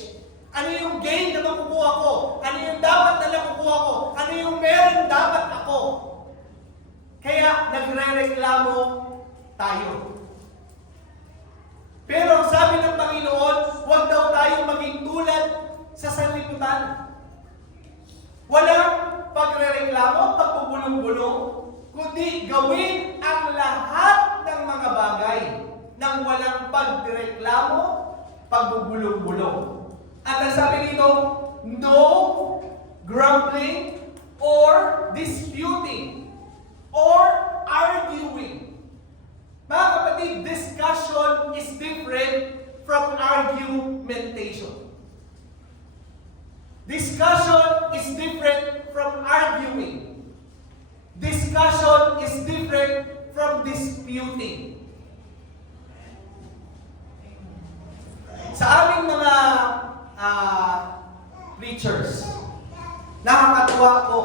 Ano yung gain na makukuha ko? Ano yung dapat na nakukuha ko? Ano yung meron dapat ako? Kaya nagre-reklamo tayo. Pero ang sabi ng Panginoon, huwag daw tayong maging tulad sa sanlibutan. Walang pagre-reklamo, pagpupulong-bulong, kundi gawin ang lahat ng mga bagay nang walang pagreklamo, pagbubulong-bulong. At ang sabi dito, no grumbling or disputing or arguing. Mga kapatid, discussion is different from argumentation. Discussion is different from arguing. Discussion is different from disputing. Sa aming mga preachers, nakakatuwa ko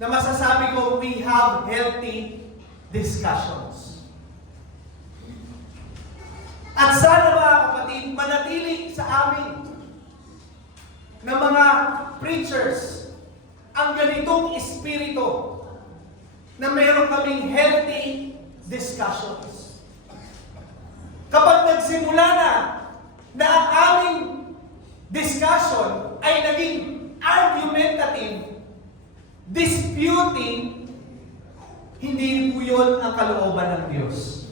na masasabi ko we have healthy discussions. At sana mga kapatid, manatili sa amin na mga preachers ang ganitong espiritu na meron kaming healthy discussions. Kapag nagsimula na ang aming discussion ay naging argumentative, disputing, hindi po yun ang kalooban ng Diyos.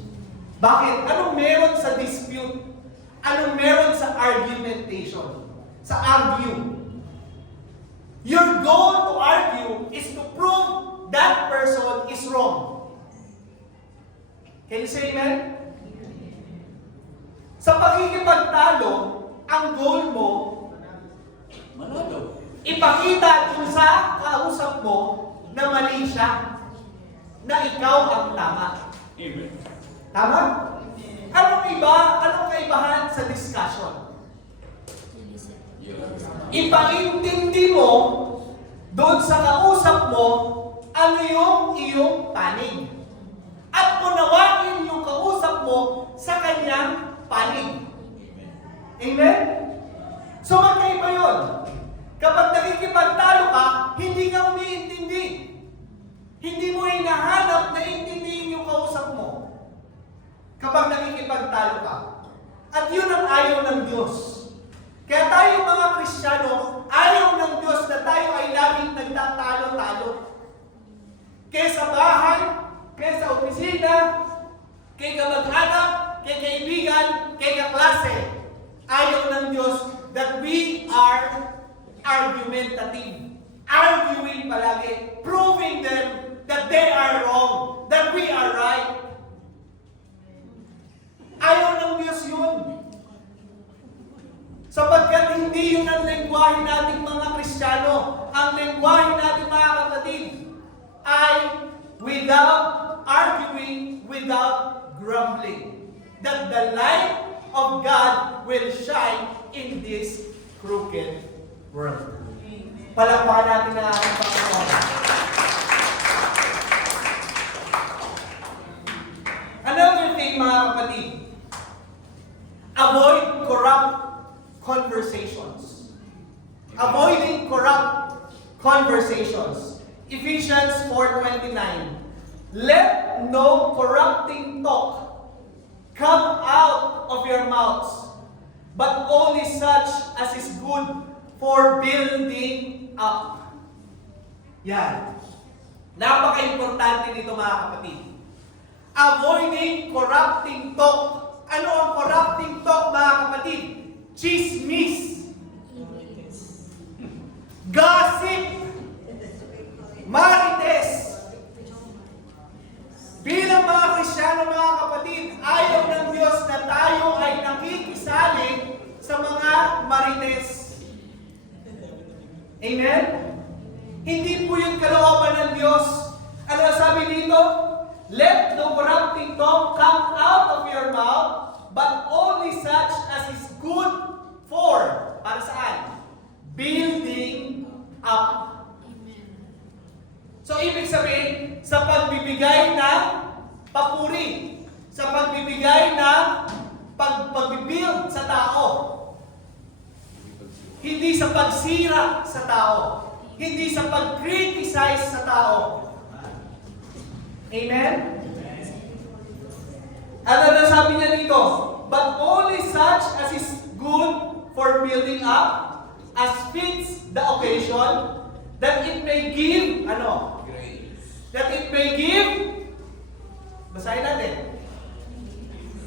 Bakit? Anong meron sa dispute? Anong meron sa argumentation? Sa argue? Your goal to argue is to prove that person is wrong. Can you say amen? Sa pagkikipagtalo, ang goal mo, Manalo. ipakita dun sa kausap mo na mali siya, na ikaw ang tama. Amen. Tama? Anong kaibahan sa discussion? Ipaintindi mo doon sa kausap mo ano yung iyong panig. At unawain yung kausap mo sa kanyang panig. Amen? So magkaiba yun. Kapag nakikipagtalo ka, hindi ka umiintindi. Hindi mo hinahanap na intindihin yung kausap mo. Kapag nakikipagtalo ka. At yun ang ayaw ng Diyos. Kaya tayo mga Kristiyano, ayaw ng Diyos na tayo ay laging nagtatalo-talo. Kaya sa bahay, kaya sa opisina, kay kamag-anak, kay kaibigan, kay kaklase. Ayaw ng Diyos that we are argumentative. Arguing palagi, proving them that they are wrong, that we are right. Ayaw ng Diyos yun. Sapagkat hindi yun ang lengguwahe nating mga Kristiyano. Ang lengguwahe nating mga kapatid ay without arguing, without grumbling. That the light of God will shine in this crooked world. Palakpakan natin ang ating Panginoon. Another thing mga kapatid, avoid corrupt conversations. Avoiding corrupt conversations. Ephesians 4:29. Let no corrupting talk come out of your mouths, but only such as is good for building up. Yan. Napaka-importante nito mga kapatid. Avoiding corrupting talk. Ano ang corrupting talk mga kapatid? Chismis. Gossip. Marites. Hindi po yung kalooban ng Diyos. Ano ang sabi dito? Let no corrupting talk come out of your mouth, but only such as is good for, para saan? Building up. So, ibig sabihin, sa pagbibigay ng papuri, sa pagbibigay ng pagbibuild sa tao, hindi sa pagsira sa tao, hindi sa pag-criticize sa tao. Amen? Ano na sabi niya dito? But only such as is good for building up, as fits the occasion, that it may give, ano? Grace. That it may give, basahin natin.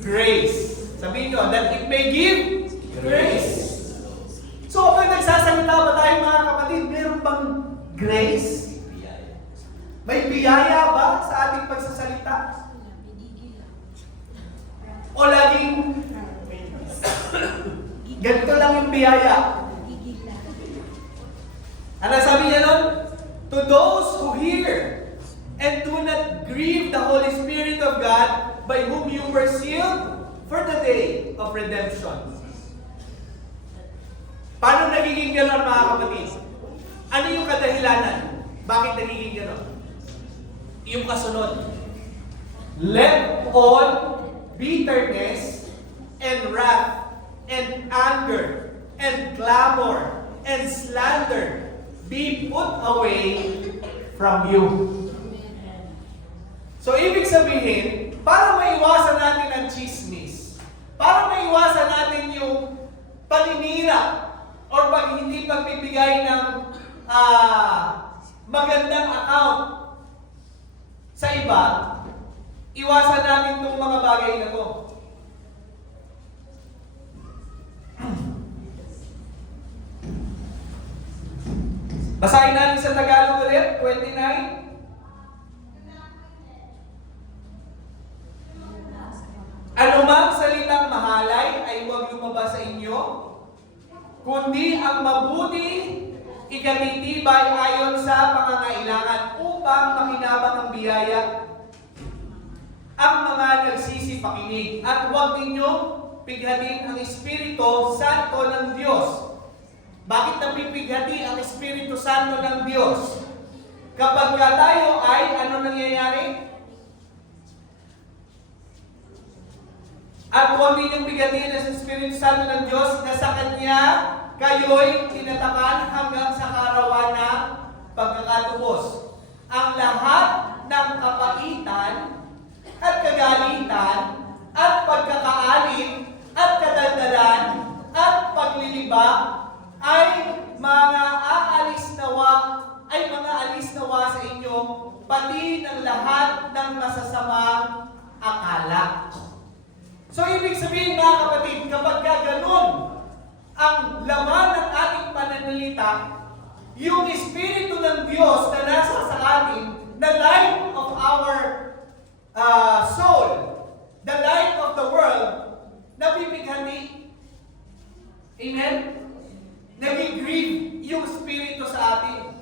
Grace. Sabihin nyo, that it may give grace. So, kapag nagsasalita ba tayo mga kapatid, meron bang grace? May biyaya ba sa ating pagsasalita? O laging ganito lang yung biyaya? Ano sabi niya nun? To those who hear and do not grieve the Holy Spirit of God, by whom you were sealed for the day of redemption. Paano nagiging gano'n mga kapatid? Ano yung kadahilanan? Bakit nagiging gano'n? Yung kasunod. Let all bitterness and wrath and anger and clamor and slander be put away from you. So, ibig sabihin, para maiwasan natin ang chismis, para maiwasan natin yung paninira, or hindi pagbibigay ng magandang account sa iba, iwasan natin itong mga bagay na to. Basahin natin sa Tagalog ulit, 29. Anumang salitang mahalay ay huwag lumabas sa inyo, kundi ang mabuti ikatitibay ayon sa pangangailangan upang makinabang ang biyaya ang mga nagsisipakinig. At huwag ninyong pighatin ang Espiritu Santo ng Diyos. Bakit napipighati ang Espiritu Santo ng Diyos? Kapag tayo ay, ano nangyayari? At huwag ninyong bigatin ang Espiritu Santo ng Diyos na sa Kanya kayo'y tinatakan hanggang sa karawan ng pagkakatubos. Ang lahat ng kapaitan at kagalitan at pagkakaalim at kadaldalan at paglilibak ay mga alis nawa sa inyo, pati ng lahat ng masasamang akala. So, ibig sabihin mga kapatid, kapag ganun ang laman ng ating pananalita, yung Espiritu ng Diyos na nasa sa atin, the light of our soul, the light of the world, napipighati. Amen? Nag-grieve yung Espiritu sa atin.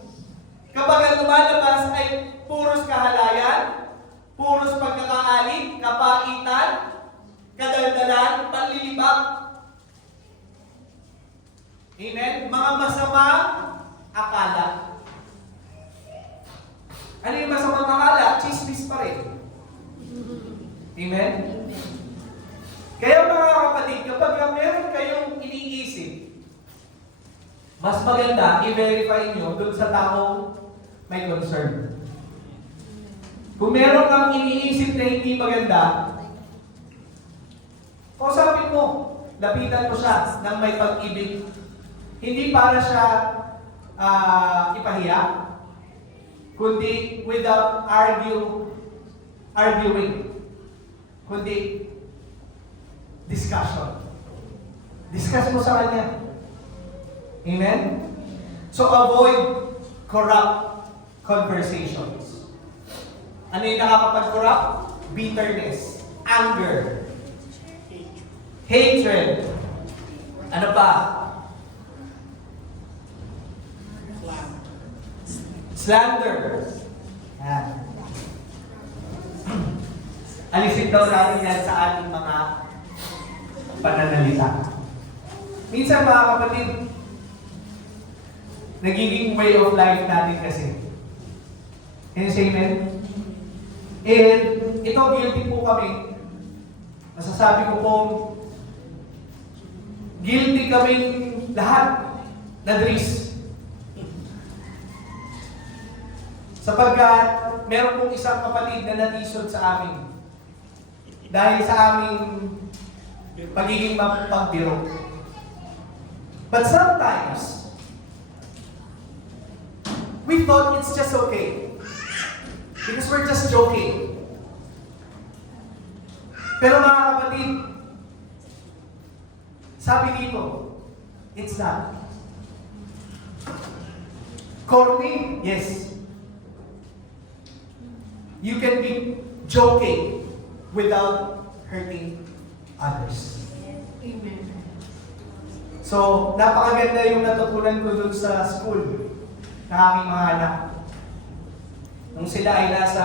Kapag ang lumalabas ay puros kahalayan, puros pagkakaalit, kapaitan, kadaldalan, panlilibak. Amen? Mga masamang akala. Ano yung masamang akala? Chismis pa rin. Amen? Kaya mga kapatid, kapag meron kayong iniisip, mas maganda i-verify nyo dun sa taong may concern. Kung meron kang iniisip na hindi maganda, kausapin mo, lapitan mo siya ng may pag-ibig. Hindi para siya ipahiya, kundi without arguing, kundi discussion. Discuss mo sa kanya. Amen? So avoid corrupt conversations. Ano yung nakakapag-corrupt? Bitterness, anger, hatred. Ano pa? slander. Yan. Alisin daw natin yan sa ating mga pananalita. Minsan mga kapatid, nagiging way of life natin kasi. Can you say amen? And ito, guilty po kami. Masasabi ko pong guilty kaming lahat na Dries. Sapagkat meron pong isang kapatid na natisod sa amin dahil sa aming pagiging mapagbiro. But sometimes, we thought it's just okay. Because we're just joking. Pero mga kapatid, sabi dito, it's not. Corny, yes. You can be joking without hurting others. Amen. So, napakaganda yung natutunan ko dun sa school ng aking mga anak. Nung sila ay nasa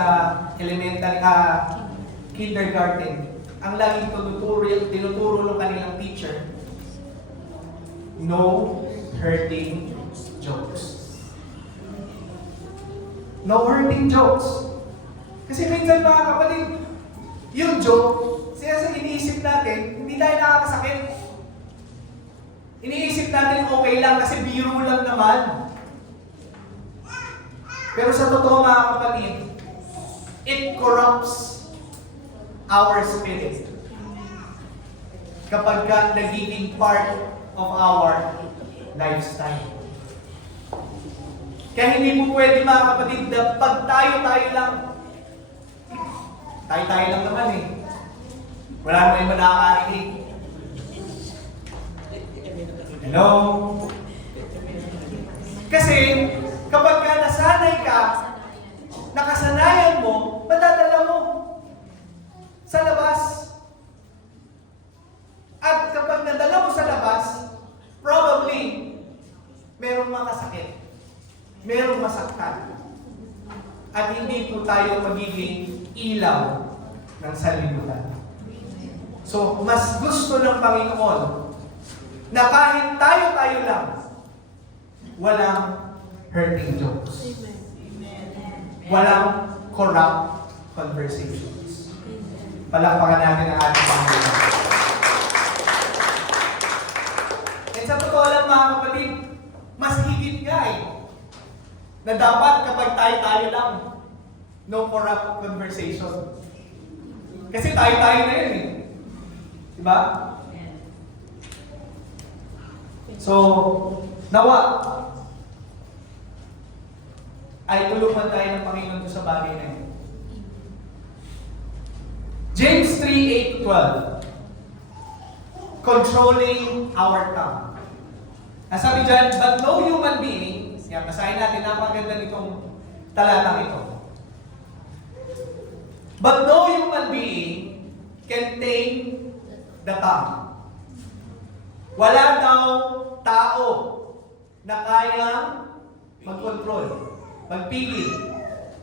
kindergarten, ang laging tinuturo ng kanilang teacher, no hurting jokes. No hurting jokes. Kasi minsan mga kapatid, yung joke, siya sa iniisip natin, hindi tayo nakakasakit. Iniisip natin okay lang kasi biro lang naman. Pero sa totoo mga kapatid, it corrupts our spirit. Kapag ka nagiging part of our lifestyle. Kaya hindi po pwede mga kapatid na pag tayo lang. Tayo lang naman eh. Wala naman yung nakakarinig. Hello? Kasi kapag ka nasanay ka, nakasanayan mo, madadala mo sa labas. At kapag nadala mo sa labas, probably, merong makasakit. Merong masaktan. At hindi po tayo magiging ilaw ng sanlibutan. So, mas gusto ng Panginoon na kahit tayo lang, walang hurting jokes. Walang corrupt conversations. Palakpakan natin ang ating Panginoon. At sa totoo lang mga kapatid, mas higit nga eh, na dapat kapag tayo lang, no corrupt conversation. Kasi tayo na yun eh. Diba? So, nawa ay tulungan tayo ng Panginoon sa bagay na yun. James 3:8-12. Controlling our tongue. Nasabi dyan, but no human being, yan, basahin natin, napakaganda nitong talatang ito. But no human being can tame the tongue. Wala daw tao na kayang mag-control, magpigil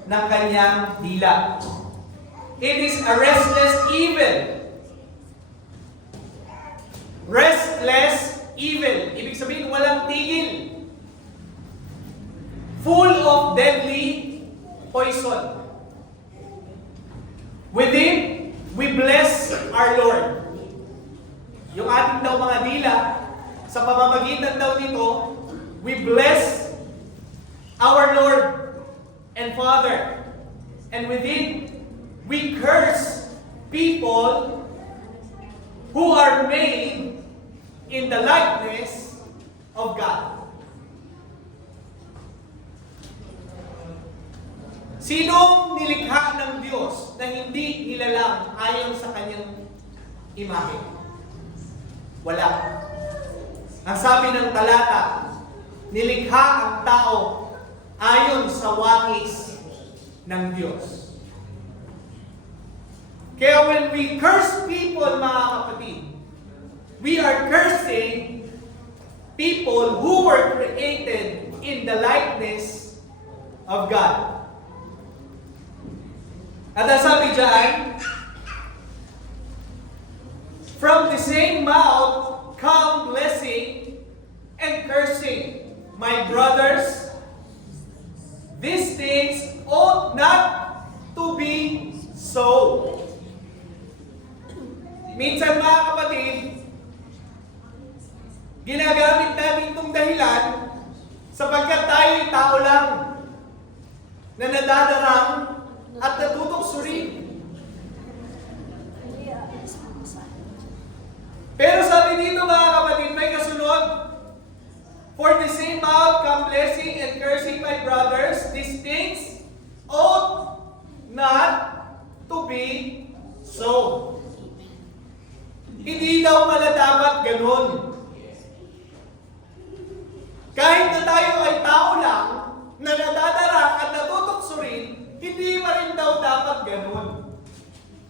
ng kanyang dila. It is a restless evil. Restless evil. Ibig sabihin, walang tigil. Full of deadly poison. With it, we bless our Lord. Yung ating daw mga dila, sa pamamagitan daw nito, we bless our Lord and Father. And with it, we curse people who are made in the likeness of God. Sinong nilikha ng Diyos na hindi nilalang ayon sa kanyang imahe? Wala. Ang sabi ng talata, nilikha ang tao ayon sa wangis ng Diyos. Kaya when we curse people, mga kapatid, we are cursing people who were created in the likeness of God. At ang sabi dyan, from the same mouth come blessing and cursing. My brothers, these things ought not to be so. Minsan mga kapatid, ginagamit natin itong dahilan sapagkat tayo'y tao lang na nadadarang at natutoksurin. Pero sabi dito mga kapatid, may kasunod. For the same mouth come blessing and cursing, my brothers. These things ought not to be so. Hindi daw pala dapat ganun. Kahit na tayo ay tao lang, na nadadarang at natutoksurin, hindi pa rin daw dapat ganun.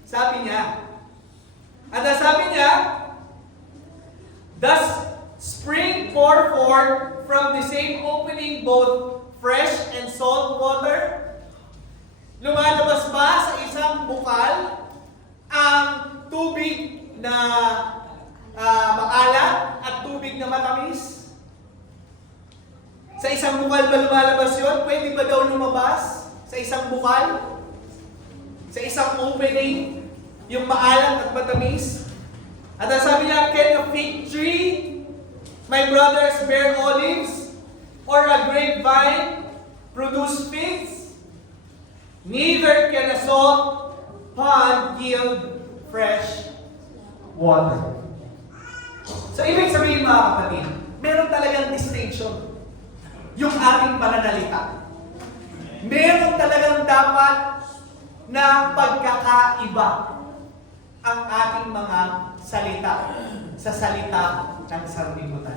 Sabi niya. At sabi niya, does spring pour forth from the same opening both fresh and salt water? Lumalabas ba sa isang bukal ang tubig na maalat at tubig na matamis? Sa isang bukal ba lumalabas yun? Pwede ba daw lumabas sa isang bukal? Sa isang opening, yung maalat at matamis? At ang sabi niya, can a fig tree, my brothers, bear olives, or a grapevine produce figs? Neither can a salt pond yield fresh water. So, ibig sabihin mga kapatid, meron talagang distinction yung ating pananalita. Meron talagang dapat na pagkakaiba ang ating mga salita sa salita ng sanlibutan.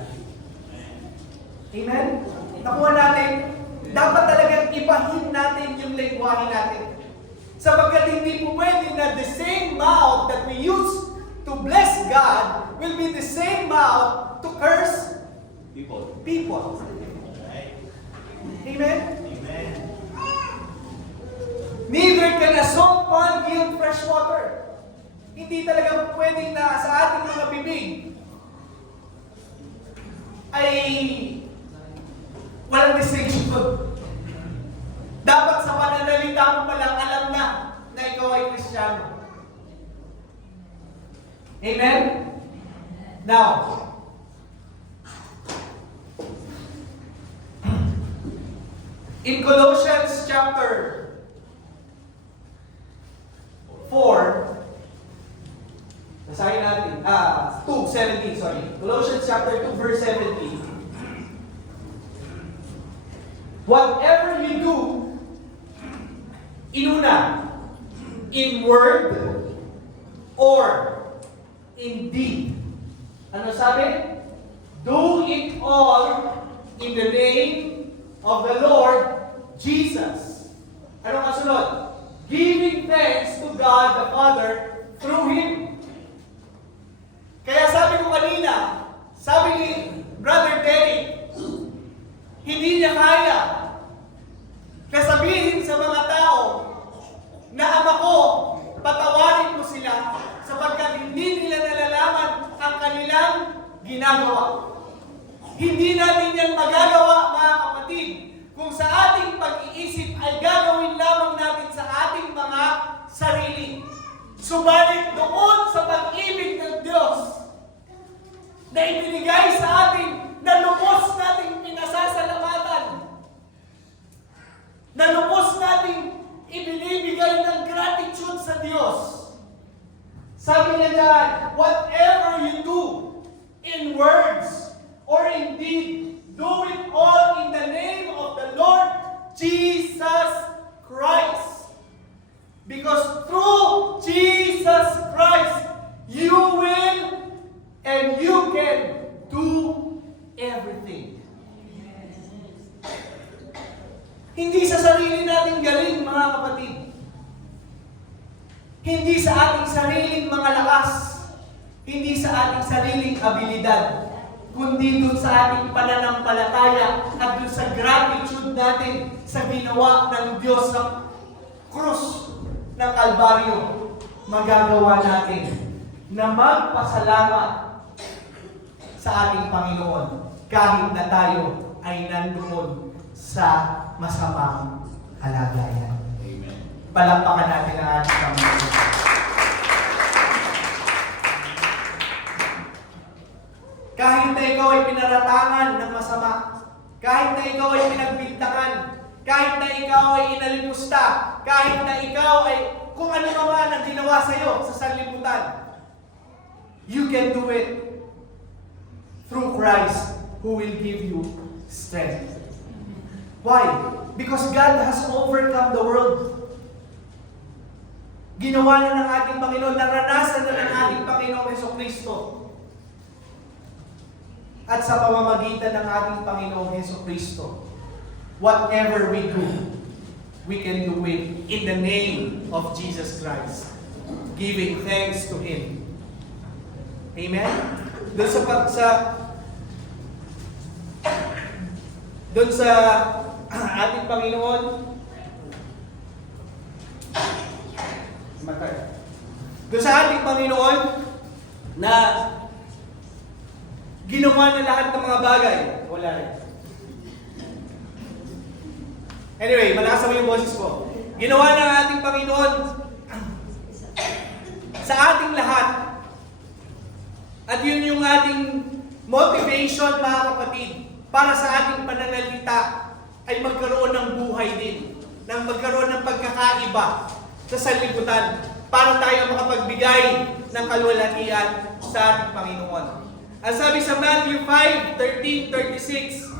Amen? Nakuha natin, dapat talagang ibahin natin yung lengguwahe natin. Sapagkat hindi po pwede na the same mouth that we use to bless God will be the same mouth to curse people. Amen? Amen. Neither can a salt pond yield fresh water. Hindi talaga pwedeng na sa ating mga bibig ay walang distinction. Dapat sa pananalita mo palang alam na ikaw ay Kristiyano. Amen? Now, in Colossians chapter 4, basahin natin, 17, sorry. Colossians chapter 2, verse 17. Whatever you do, inuna, in word or in deed. Ano sabi? Do it all in the name of the Lord Jesus. Ano kasunod? Giving thanks to God the Father through Him. Kaya sabi ko kanina, sabi ni Brother Derek, hindi niya kaya na sabihin sa mga tao na Ama ko, patawarin mo sila sapagkat hindi nila nalalaman ang kanilang ginagawa. Hindi natin yan magagawa, mga kapatid, kung sa ating pag-iisip ay gagawin lamang natin sa ating mga sarili. Subalit doon sa pag-ibig ng Diyos na ibinigay sa atin, na lubos nating pinasasalamatan, na lubos nating ibinibigay ng gratitude sa Diyos. Sabi niya dyan, whatever you do, in words or in deed, do it all in the name of the Lord Jesus Christ. Because through Jesus Christ, you will and you can do everything. Hindi sa sarili nating galing, mga kapatid. Hindi sa ating sariling mga lakas. Hindi sa ating sariling abilidad. Kundi dun sa ating pananampalataya at dun sa gratitude pagsunod natin sa ginawa ng Diyos sa krus ng Kalbaryo, magagawa natin na magpasalamat sa ating Panginoon kahit na tayo ay nandoon sa masamang kalagayan. Amen. Palakpakan natin ang ating Panginoon. Kahit na ikaw ay pinaratangan ng masama, kahit na ikaw ay pinagbintangan, kahit na ikaw ay inalimusta, kahit na ikaw ay kung ano ka man ang ginawa sa iyo sa sanlibutan, you can do it through Christ who will give you strength. Why? Because God has overcome the world. Ginawa na ng ating Panginoon, naranasan na ng ating Panginoong Hesukristo. At sa pamamagitan ng ating Panginoong Hesukristo, whatever we do, we can do it in the name of Jesus Christ, giving thanks to Him. Amen? Doon sa ating Panginoon, doon sa ating Panginoon na ginawa na lahat ng mga bagay. Wala rin. Anyway, malakasan mo yung boses ko. Ginawa ng ating Panginoon sa ating lahat. At yun yung ating motivation, mga kapatid, para sa ating pananalita ay magkaroon ng buhay din, ng magkaroon ng pagkakaiba sa sanlibutan para tayo makapagbigay ng kaluwalhatian sa ating Panginoon. Ang sabi sa Matthew 5:13-36,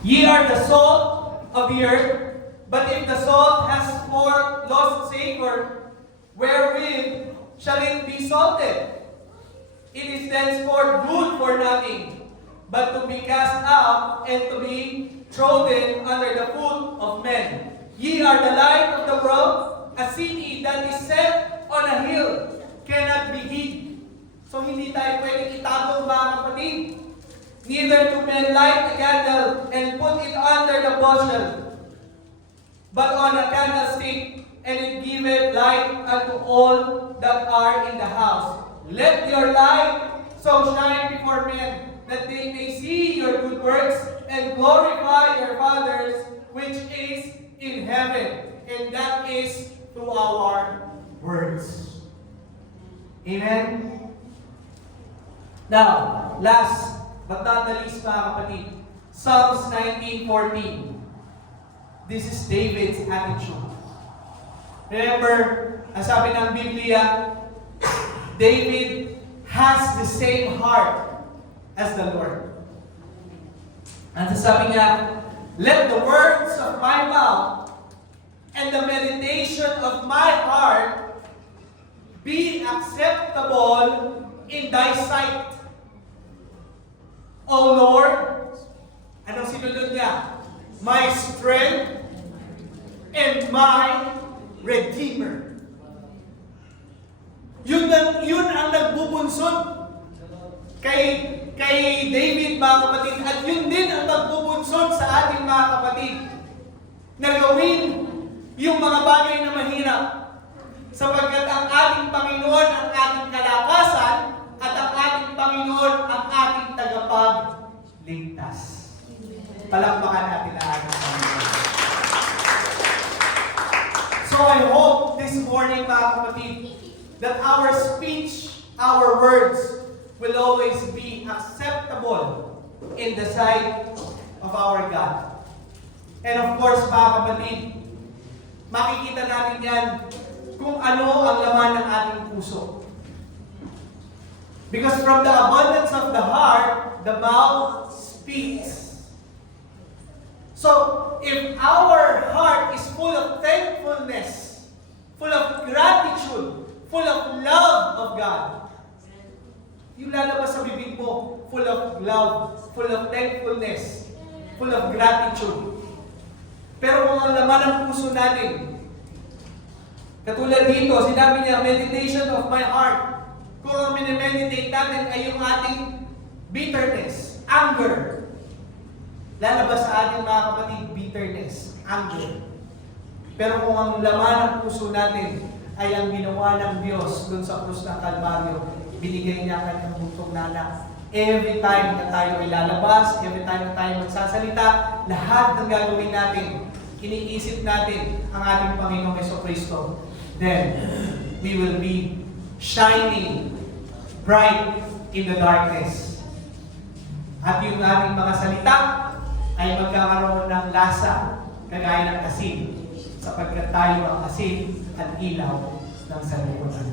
"Ye are the salt of the earth, but if the salt has lost savor, wherewith shall it be salted? It is thenceforth good for nothing, but to be cast out and to be trodden under the foot of men. Ye are the light of the world. A city that is set on a hill cannot be hid." So hindi tayo pwedeng itapon, mga kapatid. "Neither do men light a candle and put it under the bushel, but on a candlestick, and it giveth light unto all that are in the house. Let your light so shine before men, that they may see your good works and glorify your Father which is in heaven." And that is through our words. Amen? Now, last but not the least, mga kapatid, Psalms 19:14. This is David's attitude. Remember, ang sabi ng Biblia, David has the same heart as the Lord. Ang sabi niya, "Let the words of my mouth and the meditation of my heart be acceptable in thy sight, O Lord." Anong sinunod niya? "My strength and my Redeemer." Yun ang nagbubunsod kay David, mga kapatid, at yun din ang magbubunsod sa ating mga kapatid na gawin yung mga bagay na mahirap, sapagkat ang ating Panginoon ang ating kalakasan at ang ating Panginoon ang ating tagapagligtas. Palakpakan natin ang ating Panginoon. So I hope this morning, mga kapatid, that our speech, our words, will always be acceptable in the sight of our God. And of course, mga kapatid, makikita natin yan kung ano ang laman ng ating puso. Because from the abundance of the heart, the mouth speaks. So, if our heart is full of thankfulness, full of gratitude, full of love of God, yung lalabas sa bibig mo, full of love, full of thankfulness, full of gratitude. Pero kung ang laman ng puso natin, katulad dito, sinabi niya, meditation of my heart. Kung ang minimeditate natin ay yung ating bitterness, anger, lalabas sa atin mga kapatid, bitterness, anger. Pero kung ang laman ng puso natin ay ang ginawa ng Diyos dun sa krus ng Kalbaryo, binigay niya ang kanyang buntong na anak. Every time na tayo ay lalabas, every time na tayo magsasalita, lahat ng gagawin natin, iniisip natin ang ating Panginoong Jesucristo. Then, we will be shining bright in the darkness. At yung ating mga salita ay magkakaroon ng lasa, kagaya ng asin, sapagkat tayo ang asin at ilaw ng sanlibutan.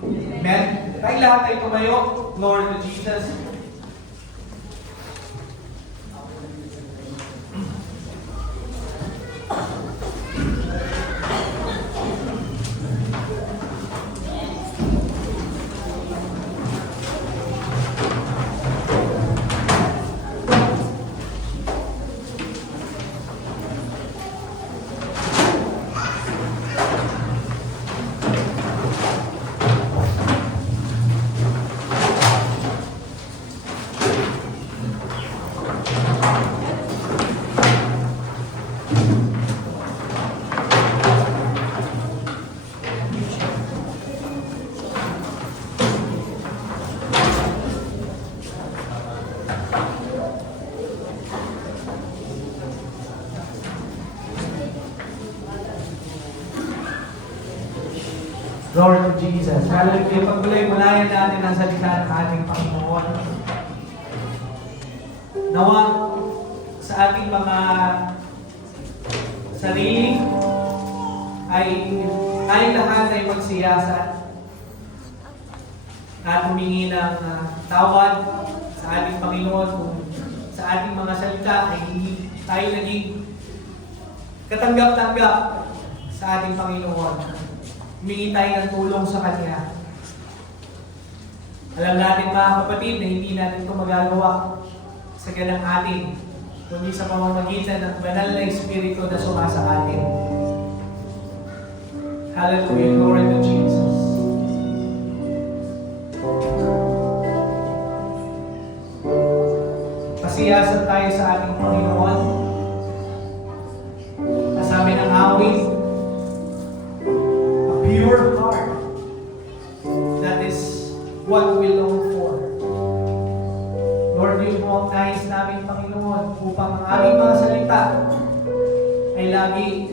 Amen? Tayo lahat ay tumayo. Glory to Jesus. Glory to Jesus. Hallelujah. Pagpalay-malayan natin ang salita ng ating Panginoon. Nawa sa ating mga sarili ay tayong lahat ay magsiyasat at humingi ng tawad sa ating Panginoon kung sa ating mga salita ay hindi tayo naging katanggap-tanggap sa ating Panginoon. Humingi tayo ng tulong sa Kanya. Alam natin mga kapatid na hindi natin ito magagawa sa ganang atin, kundi sa pamamagitan ng banal na Espiritu na sumasa atin. Hallelujah, glory to Jesus. Pasiyasan tayo sa ating Panginoon. Kasabi ng awit, pure heart. That is what we long for. Lord, yun po ang nais namin, Panginoon, upang ang aming mga salita ay lagi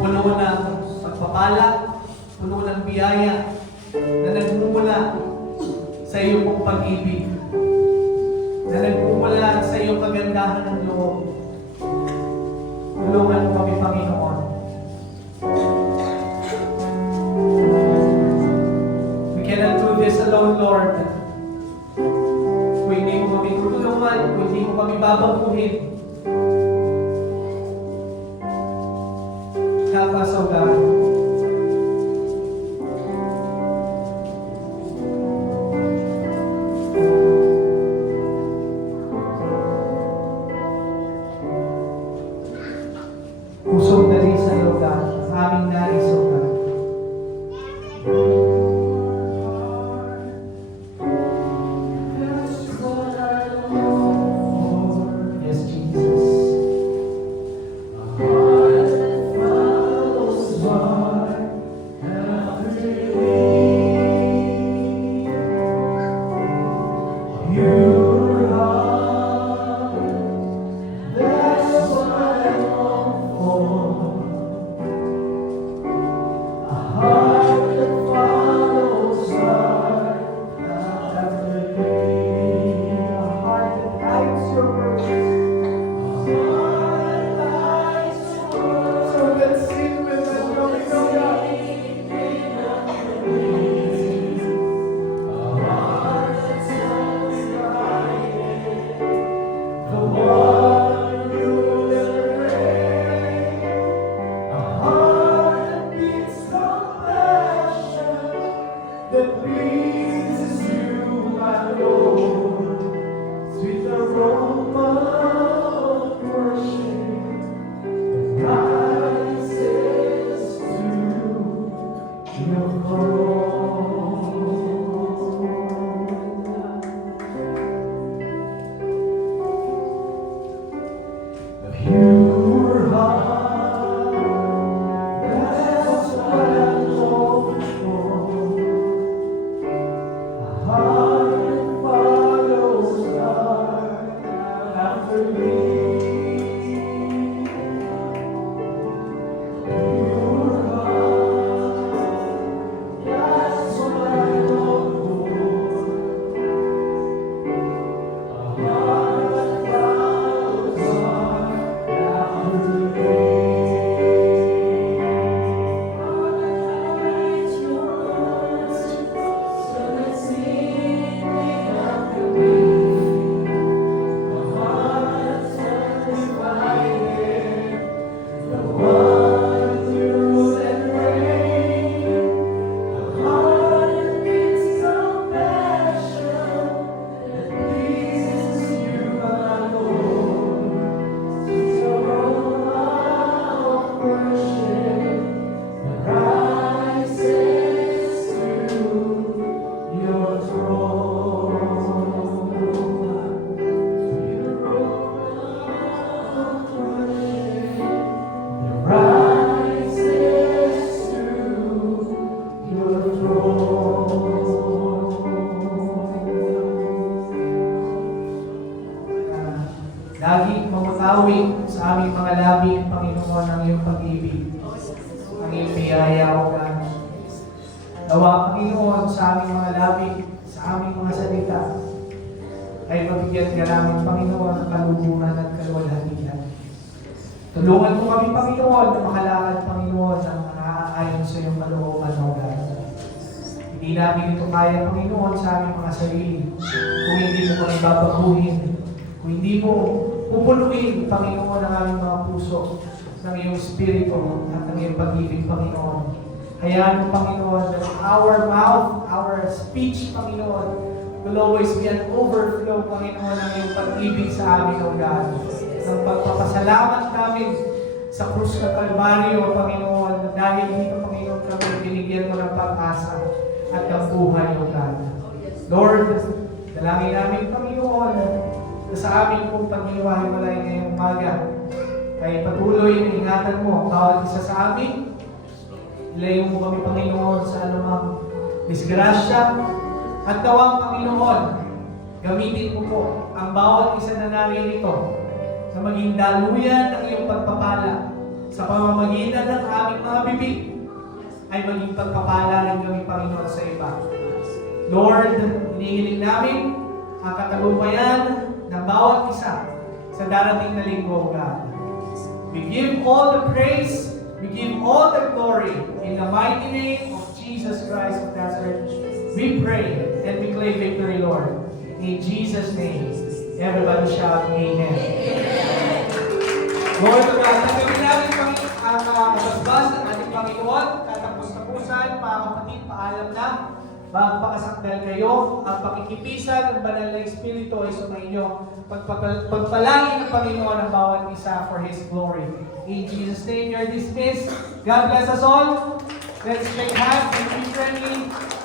puno ng pagpapala, puno ng biyaya na nagmumula sa iyo pong pag-ibig, na nagmumula sa iyong kagandahan ng loob. Tulungan mo kami, Panginoon. We cannot do this alone, Lord. Kung hindi mo kami tutulungan, kung hindi mo kami babaguhin, help us, O God. Pusong dali sa iyo, God. Aming nais, O God. Yes, Jesus. Your heart, that's what I long for. Panginoon, ang iyong pag-ibig, ang iyong biyaya, O God. Nawa, Panginoon, sa aming mga labi, sa aming mga salita, ay mabigyan ka namin, Panginoon, ng kalubungan at kaluwalhatian. Tulungan mo kami, Panginoon, na makalakad, Panginoon, ng naaayon sa iyong kalooban, O God. Hindi namin ito kaya, Panginoon, sa aming mga sarili. Kung hindi mo kami babaguhin, kung hindi mo pupunuin, Panginoon, ang aming mga puso ng iyong Espiritu at ng iyong pag-ibig, Panginoon. Hayaan mo, Panginoon, that our mouth, our speech, Panginoon, will always be an overflow, Panginoon, ng iyong pag-ibig sa amin, O God. Ng pagpapasalamat namin sa krus ng Kalbaryo, Panginoon, dahil dito, Panginoon, kami binigyan mo ng pag-asa at ng buhay, O God. Lord, dalangin namin, Panginoon, na sa aming pong pag-iwahiwalay ngayong umaga, ay patuloy na ingatan mo bawat isa sa amin. Ilayo mo kami, Panginoon, sa anumang disgrasya. At nawang, Panginoon, gamitin mo po ang bawat isa na naririto na maging daluyan ng iyong pagpapala sa pamamagitan ng aming mga bibig ay maging pagpapala rin kami, Panginoon, sa iba. Lord, hinihiling namin ang katagumpayan ng bawat isa sa darating na linggo, God. We give all the praise, we give all the glory in the mighty name of Jesus Christ of Nazareth. We pray and we claim victory, Lord. In Jesus' name, everybody shout, Amen. Lord, tanggapin natin ang masasbas ng ating Panginoon, katapos-tapusan, mga kapatid, paalam na, magpakasakdal kayo, ang pakikipisan ng banal na Espiritu ay sumainyo, pagpalangin ng Panginoon ang bawat isa for His glory. In Jesus' name, you're dismissed. God bless us all. Let's shake hands and be friendly.